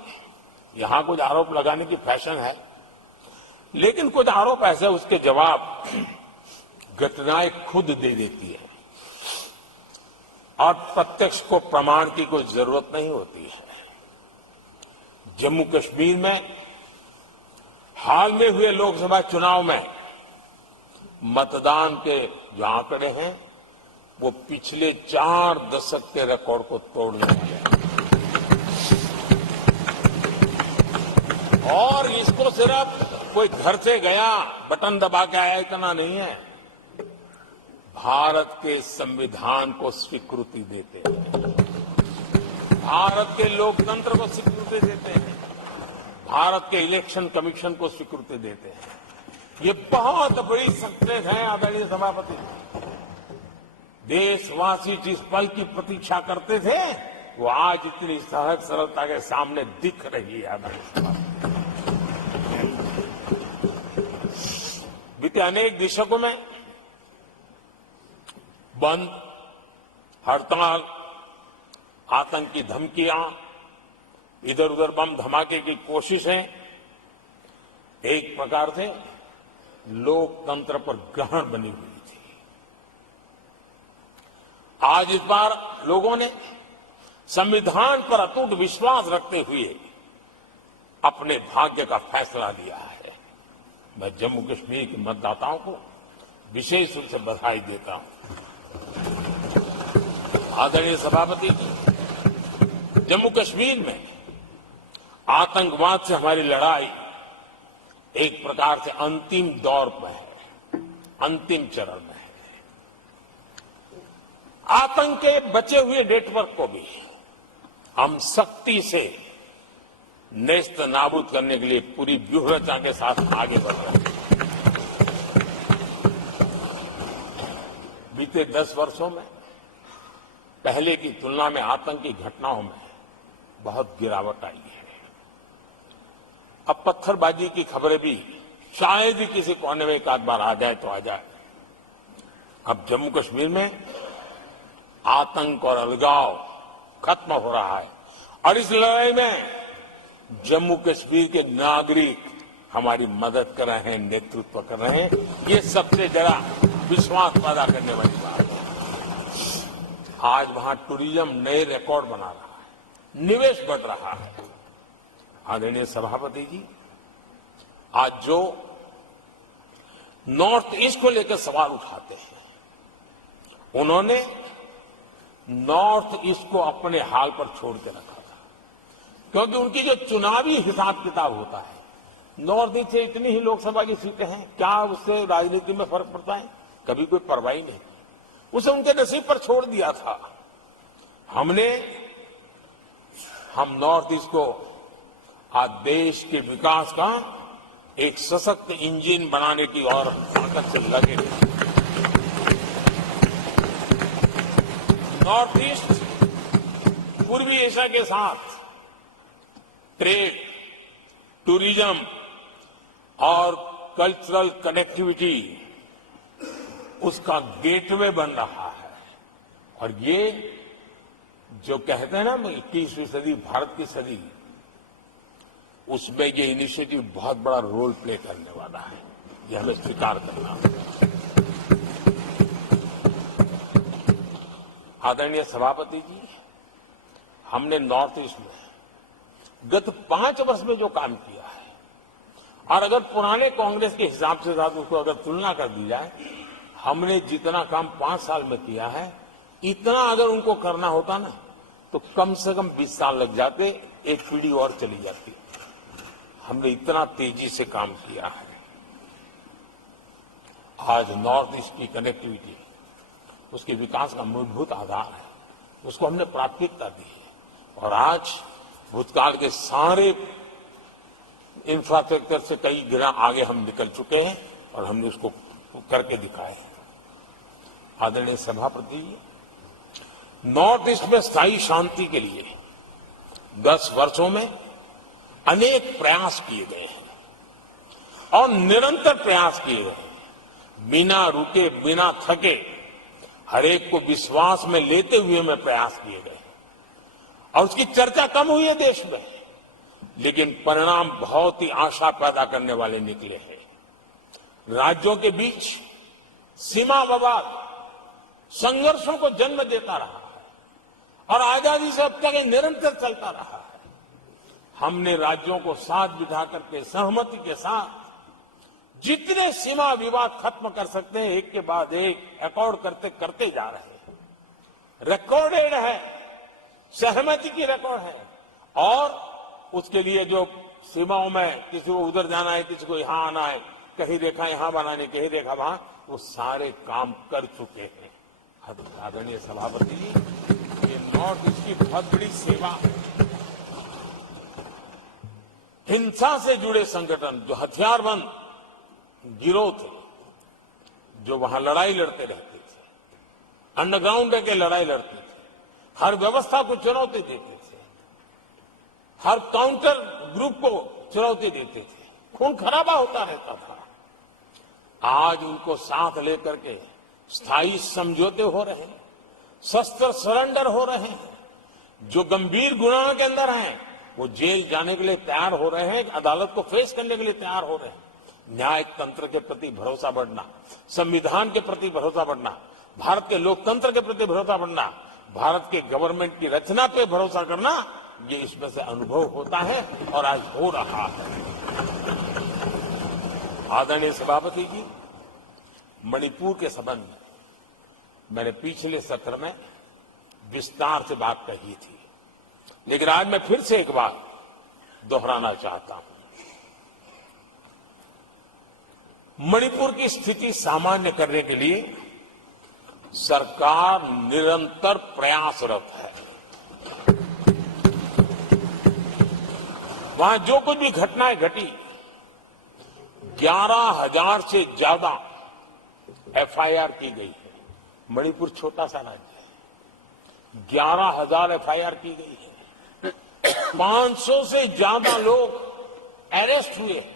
यहां कुछ आरोप लगाने की फैशन है, लेकिन कुछ आरोप ऐसे उसके जवाब घटनाएं खुद दे देती है और प्रत्यक्ष को प्रमाण की कोई जरूरत नहीं होती है। जम्मू कश्मीर में हाल में हुए लोकसभा चुनाव में मतदान के जो आंकड़े हैं वो पिछले 4 दशक के रिकॉर्ड को तोड़ने वाले हैं। और इसको सिर्फ कोई घर से गया बटन दबा के आया इतना नहीं है, भारत के संविधान को स्वीकृति देते हैं, भारत के लोकतंत्र को स्वीकृति देते हैं, भारत के इलेक्शन कमीशन को स्वीकृति देते हैं। ये बहुत बड़ी सक्सेस है आदरणीय सभापति। देशवासी जिस पल की प्रतीक्षा करते थे वो आज इतनी सहज सरलता के सामने दिख रही है आदरणीय सभापति। बीते अनेक दशकों में बंद, हड़ताल, आतंकी धमकियां, इधर उधर बम धमाके की कोशिशें एक प्रकार से लोकतंत्र पर ग्रहण बनी हुई थी। आज इस बार लोगों ने संविधान पर अटूट विश्वास रखते हुए अपने भाग्य का फैसला लिया है। मैं जम्मू कश्मीर के मतदाताओं को विशेष रूप से बधाई देता हूं। आदरणीय सभापति जी, जम्मू कश्मीर में आतंकवाद से हमारी लड़ाई एक प्रकार से अंतिम दौर पर है, अंतिम चरण में है। आतंक के बचे हुए नेटवर्क को भी हम सख्ती से नेस्त नाबूद करने के लिए पूरी व्यूहरचना के साथ आगे बढ़ रहे हैं। बीते 10 वर्षों में पहले की तुलना में आतंकी घटनाओं में बहुत गिरावट आई है। अब पत्थरबाजी की खबरें भी शायद ही किसी कोने में एक आध बार आ जाए तो आ जाए। अब जम्मू कश्मीर में आतंक और अलगाव खत्म हो रहा है और इस लड़ाई में जम्मू कश्मीर के नागरिक हमारी मदद कर रहे हैं, नेतृत्व कर रहे हैं। ये सबसे जरा विश्वास पैदा करने वाली बात है। आज वहां टूरिज्म नए रिकॉर्ड बना रहा है, निवेश बढ़ रहा है। आदरणीय सभापति जी, आज जो नॉर्थ ईस्ट को लेकर सवाल उठाते हैं, उन्होंने नॉर्थ ईस्ट को अपने हाल पर छोड़ के रखा था, क्योंकि उनकी जो चुनावी हिसाब किताब होता है, नॉर्थ ईस्ट से इतनी ही लोकसभा की सीटें हैं, क्या उससे राजनीति में फर्क पड़ता है? कभी कोई परवाह नहीं, उसे उनके नसीब पर छोड़ दिया था। हम नॉर्थ ईस्ट को आज देश के विकास का एक सशक्त इंजन बनाने की ओर ताकत से लगे। नॉर्थ ईस्ट पूर्वी एशिया के साथ ट्रेड, टूरिज्म और कल्चरल कनेक्टिविटी उसका गेटवे बन रहा है। और ये जो कहते हैं ना 21वीं सदी भारत की सदी, उसमें ये इनिशिएटिव बहुत बड़ा रोल प्ले करने वाला है। ये हमें स्वीकार करना होगा। आदरणीय सभापति जी, हमने नॉर्थ ईस्ट में गत 5 वर्ष में जो काम किया है, और अगर पुराने कांग्रेस के हिसाब से साथ उसको अगर तुलना कर दी जाए, हमने जितना काम 5 साल में किया है, इतना अगर उनको करना होता ना तो कम से कम 20 साल लग जाते, एक पीढ़ी और चली जाती। हमने इतना तेजी से काम किया है। आज नॉर्थ ईस्ट की कनेक्टिविटी उसके विकास का मूलभूत आधार है, उसको हमने प्राथमिकता दी है। और आज भूतकाल के सारे इंफ्रास्ट्रक्चर से कई गुना आगे हम निकल चुके हैं और हमने उसको करके दिखाए हैं। आदरणीय सभापति जी, नॉर्थ ईस्ट में स्थायी शांति के लिए 10 वर्षों में अनेक प्रयास किए गए हैं और निरंतर प्रयास किए गए हैं। बिना रुके, बिना थके, हर एक को विश्वास में लेते हुए में प्रयास किए गए और उसकी चर्चा कम हुई है देश में, लेकिन परिणाम बहुत ही आशा पैदा करने वाले निकले हैं। राज्यों के बीच सीमा विवाद संघर्षों को जन्म देता रहा है और आजादी से अब तक निरंतर चलता रहा है। हमने राज्यों को साथ बिठा करके सहमति के साथ जितने सीमा विवाद खत्म कर सकते हैं एक के बाद एक अकॉर्ड करते करते जा रहे हैं। रिकॉर्डेड है, सहमति की रिकॉर्ड है, और उसके लिए जो सीमाओं में किसी को उधर जाना है, किसी को यहां आना है, कहीं रेखा यहां बनानी, कहीं रेखा वहां, वो सारे काम कर चुके हैं। आदरणीय सभापति जी, ये नॉर्थ ईस्ट की बहुत बड़ी सेवा। हिंसा से जुड़े संगठन, जो हथियारबंद गिरोह थे, जो वहां लड़ाई लड़ते रहते थे, अंडरग्राउंड के लड़ाई लड़ते थे, हर व्यवस्था को चुनौती देते थे, हर काउंटर ग्रुप को चुनौती देते थे, खून खराबा होता रहता था। आज उनको साथ लेकर के स्थायी समझौते हो रहे हैं, शस्त्र सरेंडर हो रहे हैं। जो गंभीर गुनाहों के अंदर हैं वो जेल जाने के लिए तैयार हो रहे हैं, अदालत को फेस करने के लिए तैयार हो रहे हैं। न्यायिक तंत्र के प्रति भरोसा बढ़ना, संविधान के प्रति भरोसा बढ़ना, भारत के लोकतंत्र के प्रति भरोसा बढ़ना, भारत के गवर्नमेंट की रचना पे भरोसा करना, ये इसमें से अनुभव होता है और आज हो रहा है। आदरणीय सभापति जी, मणिपुर के संबंध में मैंने पिछले सत्र में विस्तार से बात कही थी, लेकिन आज मैं फिर से एक बार दोहराना चाहता हूं। मणिपुर की स्थिति सामान्य करने के लिए सरकार निरंतर प्रयासरत है। वहां जो कुछ भी घटनाएं घटी, 11,000 से ज्यादा एफआईआर की गई है। मणिपुर छोटा सा राज्य है, 11,000 एफआईआर की गई है। 500 से ज्यादा लोग अरेस्ट हुए हैं।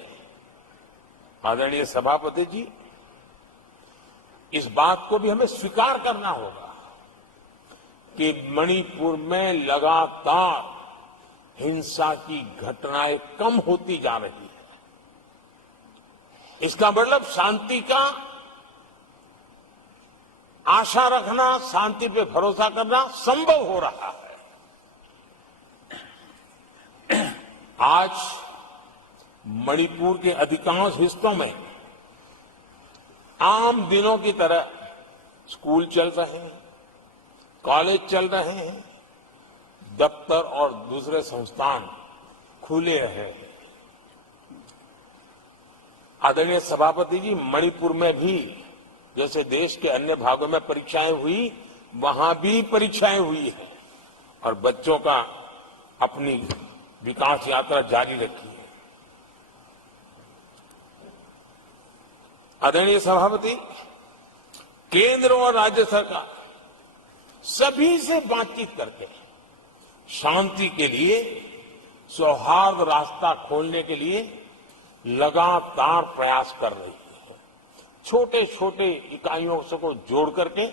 आदरणीय सभापति जी, इस बात को भी हमें स्वीकार करना होगा कि मणिपुर में लगातार हिंसा की घटनाएं कम होती जा रही है। इसका मतलब शांति का आशा रखना, शांति पे भरोसा करना संभव हो रहा है। आज मणिपुर के अधिकांश हिस्सों में आम दिनों की तरह स्कूल चल रहे हैं, कॉलेज चल रहे हैं, दफ्तर और दूसरे संस्थान खुले हैं। आदरणीय सभापति जी, मणिपुर में भी जैसे देश के अन्य भागों में परीक्षाएं हुई, वहां भी परीक्षाएं हुई है और बच्चों का अपनी विकास यात्रा जारी रखी है। आदरणीय सभापति, केंद्र और राज्य सरकार सभी से बातचीत करके शांति के लिए, सौहार्द रास्ता खोलने के लिए लगातार प्रयास कर रही है। छोटे छोटे इकाइयों को जोड़ करके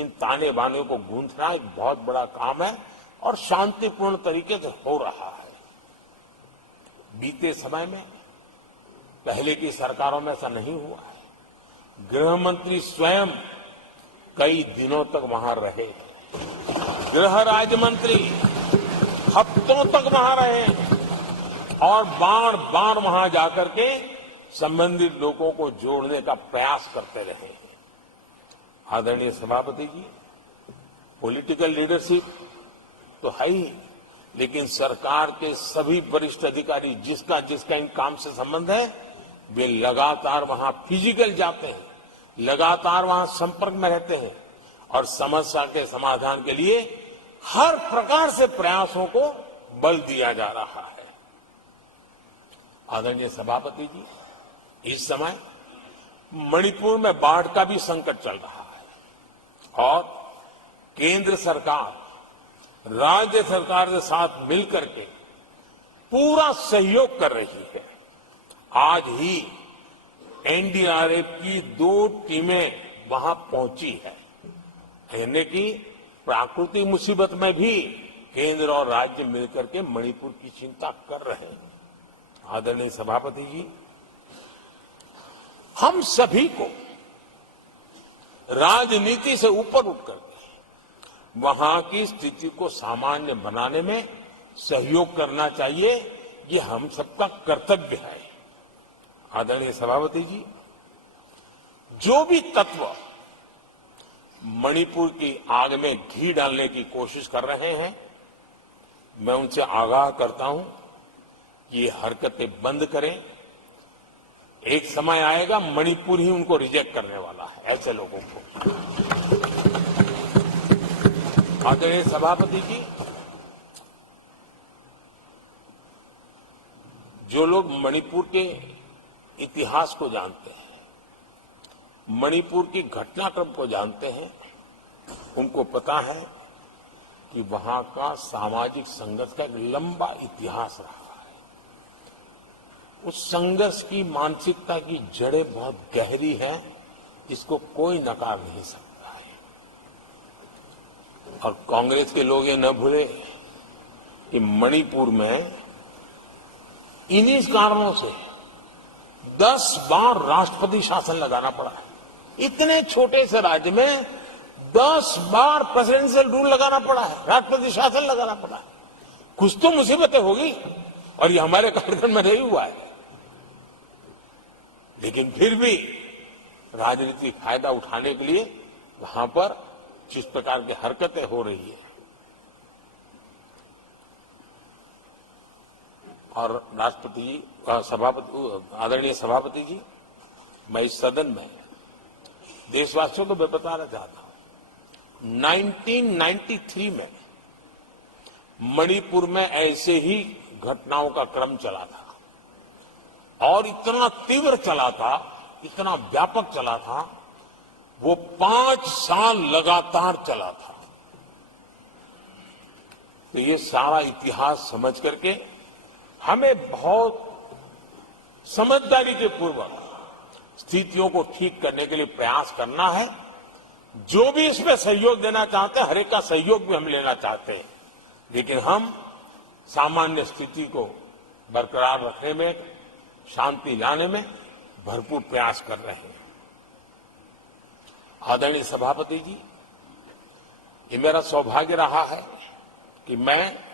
इन ताने बाने को गूंथना एक बहुत बड़ा काम है और शांतिपूर्ण तरीके से हो रहा है। बीते समय में पहले की सरकारों में ऐसा नहीं हुआ है। गृह मंत्री स्वयं कई दिनों तक वहां रहे, गृह राज्य मंत्री हफ्तों तक वहां रहे और बार बार वहां जाकर के संबंधित लोगों को जोड़ने का प्रयास करते रहे। आदरणीय सभापति जी, पॉलिटिकल लीडरशिप तो है ही, लेकिन सरकार के सभी वरिष्ठ अधिकारी जिसका जिसका इन काम से संबंध है, वे लगातार वहां फिजिकल जाते हैं, लगातार वहां संपर्क में रहते हैं और समस्या के समाधान के लिए हर प्रकार से प्रयासों को बल दिया जा रहा है। आदरणीय सभापति जी, इस समय मणिपुर में बाढ़ का भी संकट चल रहा है और केंद्र सरकार राज्य सरकार के साथ मिलकर के पूरा सहयोग कर रही है। आज ही एनडीआरएफ की 2 टीमें वहां पहुंची है, यानी कि प्राकृतिक मुसीबत में भी केंद्र और राज्य मिलकर के मणिपुर की चिंता कर रहे हैं। आदरणीय सभापति जी, हम सभी को राजनीति से ऊपर उठकर वहां की स्थिति को सामान्य बनाने में सहयोग करना चाहिए। ये हम सबका कर्तव्य है। आदरणीय सभापति जी, जो भी तत्व मणिपुर की आग में घी डालने की कोशिश कर रहे हैं, मैं उनसे आगाह करता हूं कि ये हरकतें बंद करें। एक समय आएगा मणिपुर ही उनको रिजेक्ट करने वाला है, ऐसे लोगों को। आदरणीय सभापति जी, जो लोग मणिपुर के इतिहास को जानते हैं, मणिपुर की घटनाक्रम को जानते हैं, उनको पता है कि वहां का सामाजिक संघर्ष का एक लंबा इतिहास रहा है। उस संघर्ष की मानसिकता की जड़ें बहुत गहरी हैं, इसको कोई नकार नहीं सकता है। और कांग्रेस के लोग ये न भूले कि मणिपुर में इन्हीं कारणों से 10 बार राष्ट्रपति शासन लगाना पड़ा है। इतने छोटे से राज्य में 10 बार प्रेसिडेंशियल रूल लगाना पड़ा है, राष्ट्रपति शासन लगाना पड़ा है। कुछ तो मुसीबतें होगी, और ये हमारे कार्यक्रम में नहीं हुआ है। लेकिन फिर भी राजनीतिक फायदा उठाने के लिए वहां पर जिस प्रकार की हरकतें हो रही है, और राष्ट्रपति जी, आदरणीय सभापति जी, मैं इस सदन में देशवासियों को मैं बताना चाहता हूं, 1993 में मणिपुर में ऐसे ही घटनाओं का क्रम चला था, और इतना तीव्र चला था, इतना व्यापक चला था, वो 5 साल लगातार चला था। तो ये सारा इतिहास समझ करके हमें बहुत समझदारी के पूर्वक स्थितियों को ठीक करने के लिए प्रयास करना है। जो भी इसमें सहयोग देना चाहते हैं, हर एक का सहयोग भी हम लेना चाहते हैं, लेकिन हम सामान्य स्थिति को बरकरार रखने में, शांति लाने में भरपूर प्रयास कर रहे हैं। आदरणीय सभापति जी, ये मेरा सौभाग्य रहा है कि मैं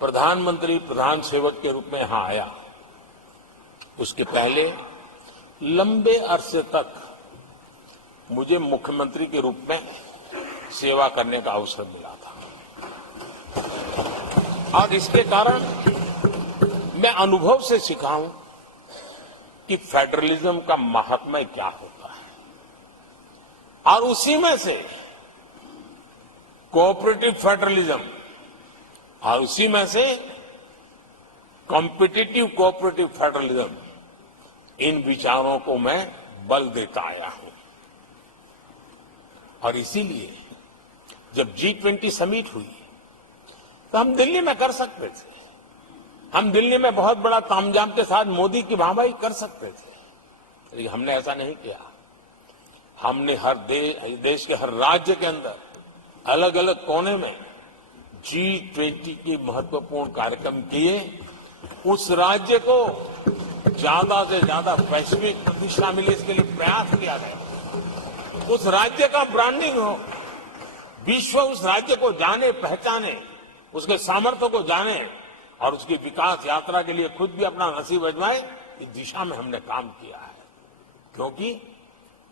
प्रधानमंत्री प्रधान सेवक के रूप में यहां आया। उसके पहले लंबे अरसे तक मुझे मुख्यमंत्री के रूप में सेवा करने का अवसर मिला था, और इसके कारण मैं अनुभव से सीखा हूं कि फेडरलिज्म का महात्म्य क्या होता है, और उसी में से कोऑपरेटिव फेडरलिज्म और उसी में से कॉम्पिटिटिव कोऑपरेटिव फेडरलिज्म, इन विचारों को मैं बल देता आया हूं। और इसीलिए जब G20 समिट हुई तो हम दिल्ली में कर सकते थे, हम दिल्ली में बहुत बड़ा तामझाम के साथ मोदी की वाहवाही कर सकते थे, लेकिन हमने ऐसा नहीं किया। हमने हर देश के हर राज्य के अंदर अलग अलग कोने में G20 की महत्वपूर्ण कार्यक्रम किए। उस राज्य को ज्यादा से ज्यादा वैश्विक प्रतिष्ठा मिले, इसके लिए प्रयास किया गया। उस राज्य का ब्रांडिंग हो, विश्व उस राज्य को जाने पहचाने, उसके सामर्थ्य को जाने, और उसकी विकास यात्रा के लिए खुद भी अपना नसीब आजमाए, इस दिशा में हमने काम किया है। क्योंकि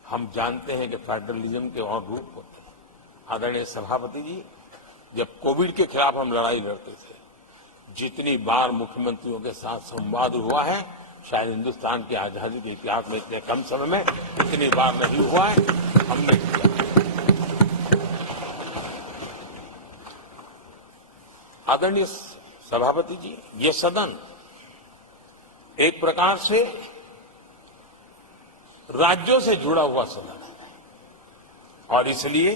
हम जानते हैं कि फेडरलिज्म के और रूप होते हैं। आदरणीय सभापति जी, जब कोविड के खिलाफ हम लड़ाई लड़ते थे, जितनी बार मुख्यमंत्रियों के साथ संवाद हुआ है, शायद हिंदुस्तान की आजादी के इतिहास में इतने कम समय में इतनी बार नहीं हुआ है, हमने किया। आदरणीय सभापति जी, ये सदन एक प्रकार से राज्यों से जुड़ा हुआ सदन है, और इसलिए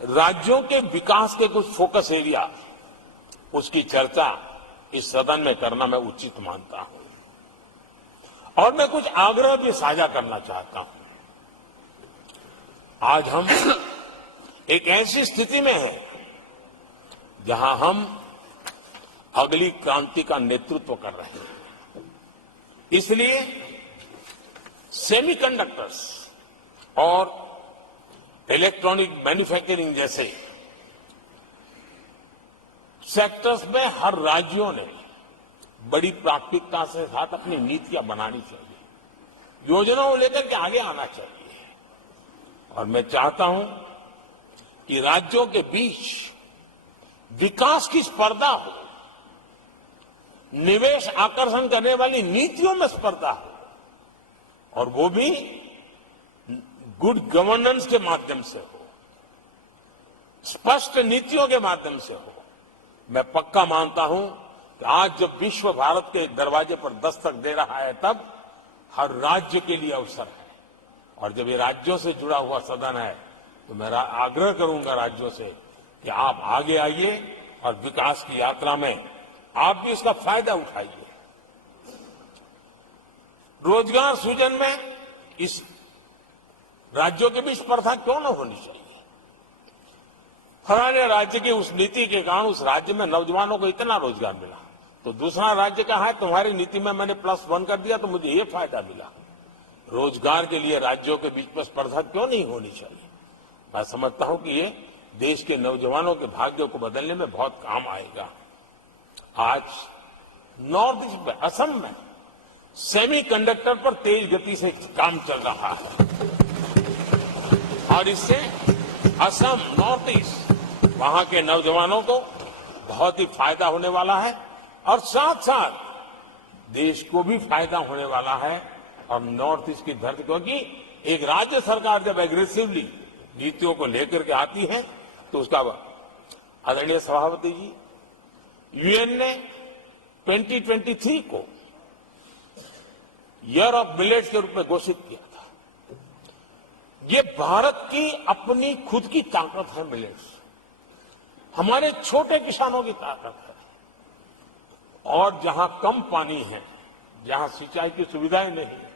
राज्यों के विकास के कुछ फोकस एरिया, उसकी चर्चा इस सदन में करना मैं उचित मानता हूं। और मैं कुछ आग्रह भी साझा करना चाहता हूं। आज हम एक ऐसी स्थिति में हैं जहां हम अगली क्रांति का नेतृत्व कर रहे हैं। इसलिए सेमीकंडक्टर्स और इलेक्ट्रॉनिक मैन्युफैक्चरिंग जैसे सेक्टर्स में हर राज्यों ने बड़ी प्राथमिकता से साथ अपनी नीतियां बनानी चाहिए, योजनाओं लेकर के आगे आना चाहिए। और मैं चाहता हूं कि राज्यों के बीच विकास की स्पर्धा हो, निवेश आकर्षण करने वाली नीतियों में स्पर्धा हो, और वो भी गुड गवर्नेंस के माध्यम से हो, स्पष्ट नीतियों के माध्यम से हो। मैं पक्का मानता हूं कि आज जब विश्व भारत के दरवाजे पर दस्तक दे रहा है, तब हर राज्य के लिए अवसर है। और जब ये राज्यों से जुड़ा हुआ सदन है, तो मैं आग्रह करूंगा राज्यों से कि आप आगे आइए और विकास की यात्रा में आप भी इसका फायदा उठाइए। रोजगार सृजन में इस राज्यों के बीच स्पर्धा क्यों न होनी चाहिए? फलाने राज्य की उस नीति के कारण उस राज्य में नौजवानों को इतना रोजगार मिला, तो दूसरा राज्य का है तुम्हारी नीति में मैंने +1 कर दिया तो मुझे ये फायदा मिला। रोजगार के लिए राज्यों के बीच में स्पर्धा क्यों नहीं होनी चाहिए? मैं समझता हूं कि ये देश के नौजवानों के भाग्यों को बदलने में बहुत काम आएगा। आज नॉर्थ ईस्ट में, असम में सेमीकंडक्टर पर तेज गति से काम चल रहा है, और इससे असम, नॉर्थ ईस्ट, वहां के नौजवानों को बहुत ही फायदा होने वाला है, और साथ साथ देश को भी फायदा होने वाला है। और नॉर्थ ईस्ट की धरती, क्योंकि एक राज्य सरकार जब एग्रेसिवली नीतियों को लेकर के आती है, तो उसका आदरणीय सभापति जी, यूएन ने 2023 को ईयर ऑफ मिलेट्स के रूप में घोषित किया था। ये भारत की अपनी खुद की ताकत है। मिलेट्स हमारे छोटे किसानों की ताकत है, और जहां कम पानी है, जहां सिंचाई की सुविधाएं नहीं है,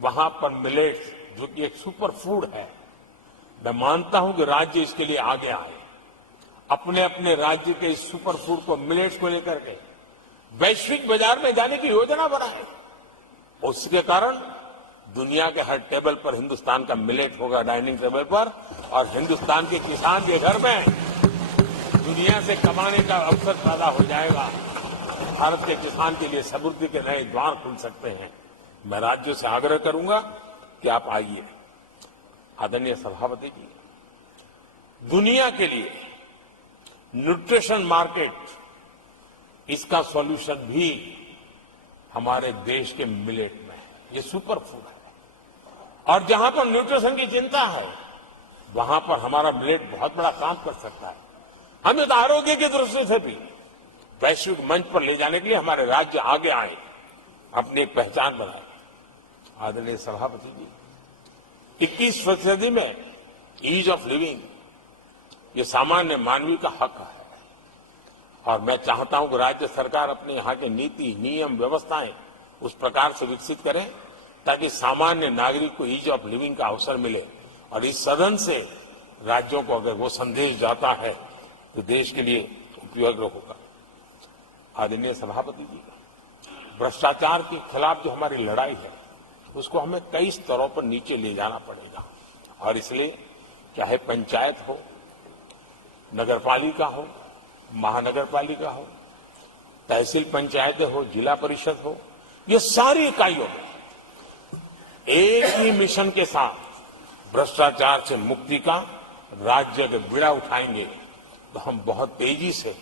वहां पर मिलेट्स, जो कि एक सुपर फूड है, मैं मानता हूं कि राज्य इसके लिए आगे आए, अपने अपने राज्य के इस सुपर फूड को, मिलेट्स को लेकर के वैश्विक बाजार में जाने की योजना बनाए। उसके कारण दुनिया के हर टेबल पर हिंदुस्तान का मिलेट होगा, डाइनिंग टेबल पर, और हिंदुस्तान के किसान के घर में दुनिया से कमाने का अवसर पैदा हो जाएगा। भारत के किसान के लिए समृद्धि के नए द्वार खुल सकते हैं। मैं राज्यों से आग्रह करूंगा कि आप आइए। आदरणीय सभापति जी, दुनिया के लिए न्यूट्रिशन मार्केट, इसका सॉल्यूशन भी हमारे देश के मिलेट में है। ये सुपर फूड है, और जहां पर न्यूट्रिशन की चिंता है, वहां पर हमारा मिलेट बहुत बड़ा काम कर सकता है। हमें तो आरोग्य की दृष्टि से भी वैश्विक मंच पर ले जाने के लिए हमारे राज्य आगे आए, अपनी एक पहचान बनाए। आदरणीय सभापति जी, 21वीं सदी में ईज ऑफ लिविंग, ये सामान्य मानवीय का हक है, और मैं चाहता हूं कि राज्य सरकार अपने यहां के नीति, नियम, व्यवस्थाएं उस प्रकार से विकसित करें ताकि सामान्य नागरिक को ईज ऑफ लिविंग का अवसर मिले। और इस सदन से राज्यों को अगर वो संदेश जाता है तो देश के लिए उपयोगी होगा। आदरणीय सभापति जी, भ्रष्टाचार के खिलाफ जो हमारी लड़ाई है, उसको हमें कई स्तरों पर नीचे ले जाना पड़ेगा, और इसलिए चाहे पंचायत हो, नगरपालिका हो, महानगर पालिका हो, तहसील पंचायतें हो, जिला परिषद हो, ये सारी इकाइयों में एक ही मिशन के साथ भ्रष्टाचार से मुक्ति का राज्य के बीड़ा उठाएंगे, तो हम बहुत तेजी से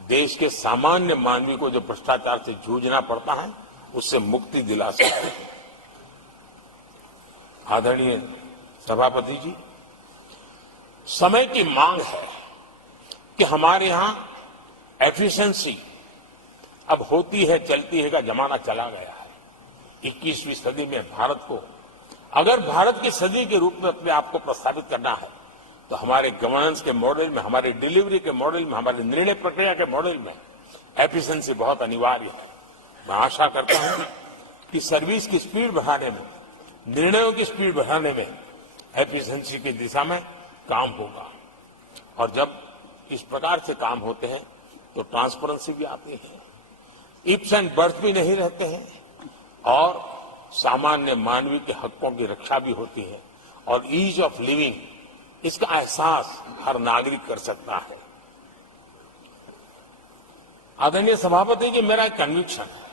देश के सामान्य मानवी को जो भ्रष्टाचार से जूझना पड़ता है, उससे मुक्ति दिला सकते हैं। आदरणीय सभापति जी, समय की मांग है कि हमारे यहां एफिशिएंसी अब होती है चलती है का जमाना चला गया है। 21वीं सदी में भारत को, अगर भारत की सदी के रूप में अपने आप को प्रस्तावित करना है, तो हमारे गवर्नेंस के मॉडल में, हमारे डिलीवरी के मॉडल में, हमारे निर्णय प्रक्रिया के मॉडल में एफिशिएंसी बहुत अनिवार्य है। मैं आशा करता हूं कि सर्विस की स्पीड बढ़ाने में, निर्णयों की स्पीड बढ़ाने में एफिशिएंसी की दिशा में काम होगा, और जब इस प्रकार से काम होते हैं तो ट्रांसपेरेंसी भी आती है, इफ्स एंड बर्थ भी नहीं रहते हैं, और सामान्य मानवीय के हकों की रक्षा भी होती है, और ईज ऑफ लिविंग इसका एहसास हर नागरिक कर सकता है। आदरणीय सभापति जी, मेरा एक कन्विक्शन है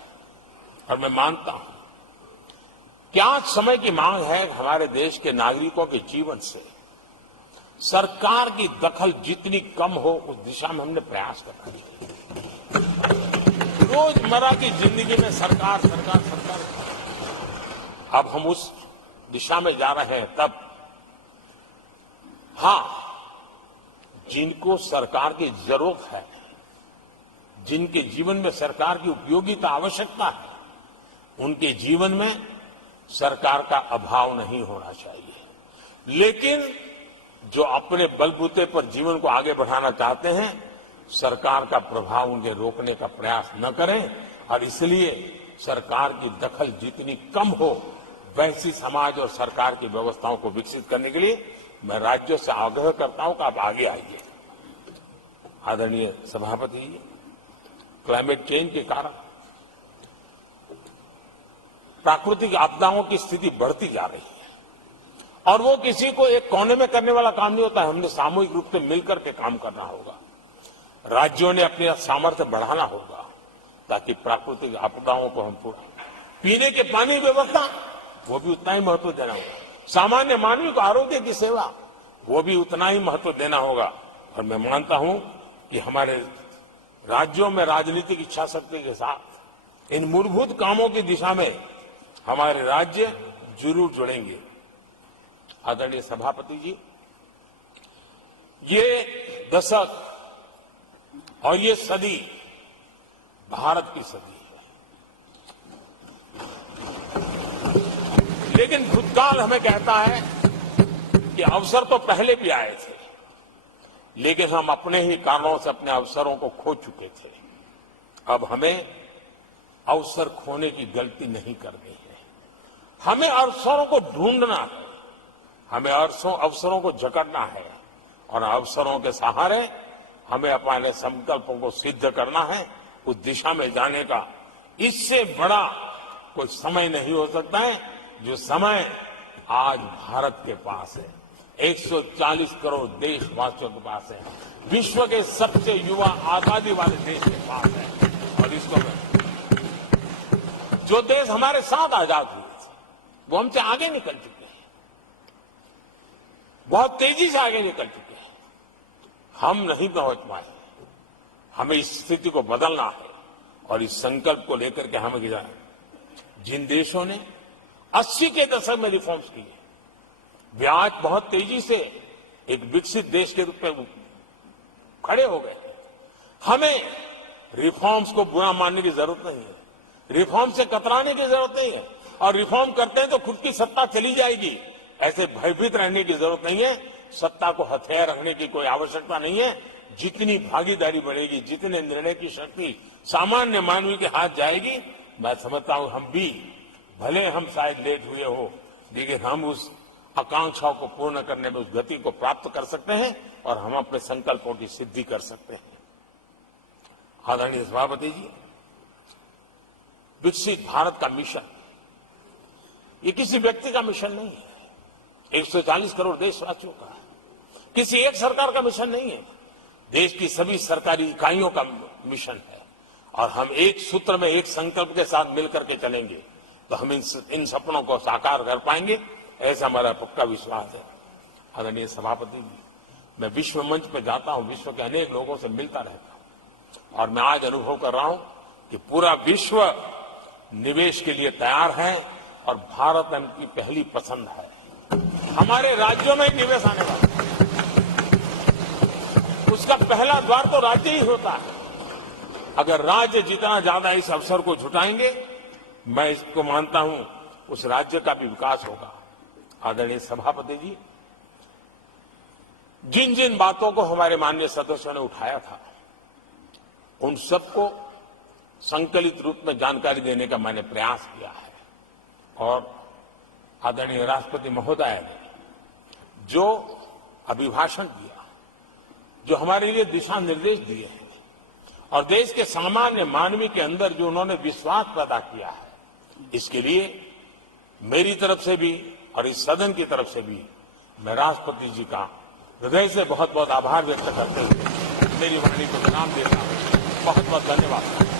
और मैं मानता हूं कि आज समय की मांग है कि हमारे देश के नागरिकों के जीवन से सरकार की दखल जितनी कम हो उस दिशा में हमने प्रयास करना चाहिए। रोजमर्रा की जिंदगी में सरकार सरकार सरकार, अब हम उस दिशा में जा रहे हैं। तब हां, जिनको सरकार की जरूरत है, जिनके जीवन में सरकार की उपयोगिता आवश्यकता है, उनके जीवन में सरकार का अभाव नहीं होना चाहिए। लेकिन जो अपने बलबूते पर जीवन को आगे बढ़ाना चाहते हैं, सरकार का प्रभाव उन्हें रोकने का प्रयास न करें। और इसलिए सरकार की दखल जितनी कम हो, वैसी समाज और सरकार की व्यवस्थाओं को विकसित करने के लिए मैं राज्यों से आग्रह करता हूं कि आप आगे आइए। आदरणीय सभापति जी, क्लाइमेट चेंज के कारण प्राकृतिक आपदाओं की स्थिति बढ़ती जा रही है और वो किसी को एक कोने में करने वाला काम नहीं होता है। हमने सामूहिक रूप से मिलकर के काम करना होगा। राज्यों ने अपने सामर्थ्य बढ़ाना होगा ताकि प्राकृतिक आपदाओं को हम पूरा, पीने के पानी की व्यवस्था वो भी उतना ही महत्व देना होगा। सामान्य मानवीय को आरोग्य की सेवा वो भी उतना ही महत्व देना होगा। और मैं मानता हूं कि हमारे राज्यों में राजनीतिक इच्छा शक्ति के साथ इन मूलभूत कामों की दिशा में हमारे राज्य जरूर जुड़ेंगे। आदरणीय सभापति जी, ये दशक और ये सदी भारत की सदी है, लेकिन भूतकाल हमें कहता है कि अवसर तो पहले भी आए थे, लेकिन हम अपने ही कारणों से अपने अवसरों को खो चुके थे। अब हमें अवसर खोने की गलती नहीं करनी है। हमें अवसरों को ढूंढना है, हमें अवसरों को जकड़ना है और अवसरों के सहारे हमें अपने संकल्पों को सिद्ध करना है, उस दिशा में जाने का। इससे बड़ा कोई समय नहीं हो सकता है जो समय आज भारत के पास है। 140 करोड़ देशवासियों के पास है, विश्व के सबसे युवा आबादी वाले देश के पास है। और इसको जो देश हमारे साथ आजाद हुए थे वो हमसे आगे निकल चुके हैं, बहुत तेजी से आगे निकल चुके हैं। हम नहीं पहुंच पाए। हमें इस स्थिति को बदलना है और इस संकल्प को लेकर के हमें जाए। जिन देशों ने 80 के दशक में रिफॉर्म्स किए, वे आज बहुत तेजी से एक विकसित देश के रूप में खड़े हो गए। हमें रिफॉर्म्स को बुरा मानने की जरूरत नहीं है, रिफॉर्म से कतराने की जरूरत नहीं है। और रिफॉर्म करते हैं तो खुद की सत्ता चली जाएगी, ऐसे भयभीत रहने की जरूरत नहीं है। सत्ता को हथियार रखने की कोई आवश्यकता नहीं है। जितनी भागीदारी बढ़ेगी, जितने निर्णय की शक्ति सामान्य मानवीय के हाथ जाएगी, मैं समझता हूं हम भी, भले हम शायद लेट हुए हो, लेकिन हम उस आकांक्षाओं को पूर्ण करने में उस गति को प्राप्त कर सकते हैं और हम अपने संकल्पों की सिद्धि कर सकते हैं। आदरणीय सभापति जी, विकसित भारत का मिशन ये किसी व्यक्ति का मिशन नहीं है, 140 करोड़ देशवासियों का, किसी एक सरकार का मिशन नहीं है, देश की सभी सरकारी इकाइयों का मिशन है। और हम एक सूत्र में, एक संकल्प के साथ मिलकर के चलेंगे तो हम इन सपनों को साकार कर पाएंगे, ऐसा हमारा पक्का विश्वास है। आदरणीय सभापति जी, मैं विश्व मंच पर जाता हूं, विश्व के अनेक लोगों से मिलता रहता हूं और मैं आज अनुभव कर रहा हूं कि पूरा विश्व निवेश के लिए तैयार है और भारत उनकी पहली पसंद है। हमारे राज्यों में निवेश आने वाला है, उसका पहला द्वार तो राज्य ही होता है। अगर राज्य जितना ज्यादा इस अवसर को जुटाएंगे, मैं इसको मानता हूं उस राज्य का भी विकास होगा। आदरणीय सभापति जी, जिन जिन बातों को हमारे माननीय सदस्यों ने उठाया था, उन सबको संकलित रूप में जानकारी देने का मैंने प्रयास किया है। और आदरणीय राष्ट्रपति महोदय ने जो अभिभाषण दिया, जो हमारे लिए दिशा निर्देश दिए हैं और देश के सामान्य मानवीय के अंदर जो उन्होंने विश्वास पैदा किया है, इसके लिए मेरी तरफ से भी और इस सदन की तरफ से भी मैं राष्ट्रपति जी का हृदय से बहुत बहुत आभार व्यक्त करते हुए मेरी वाणी को विराम देता हूं। बहुत बहुत धन्यवाद।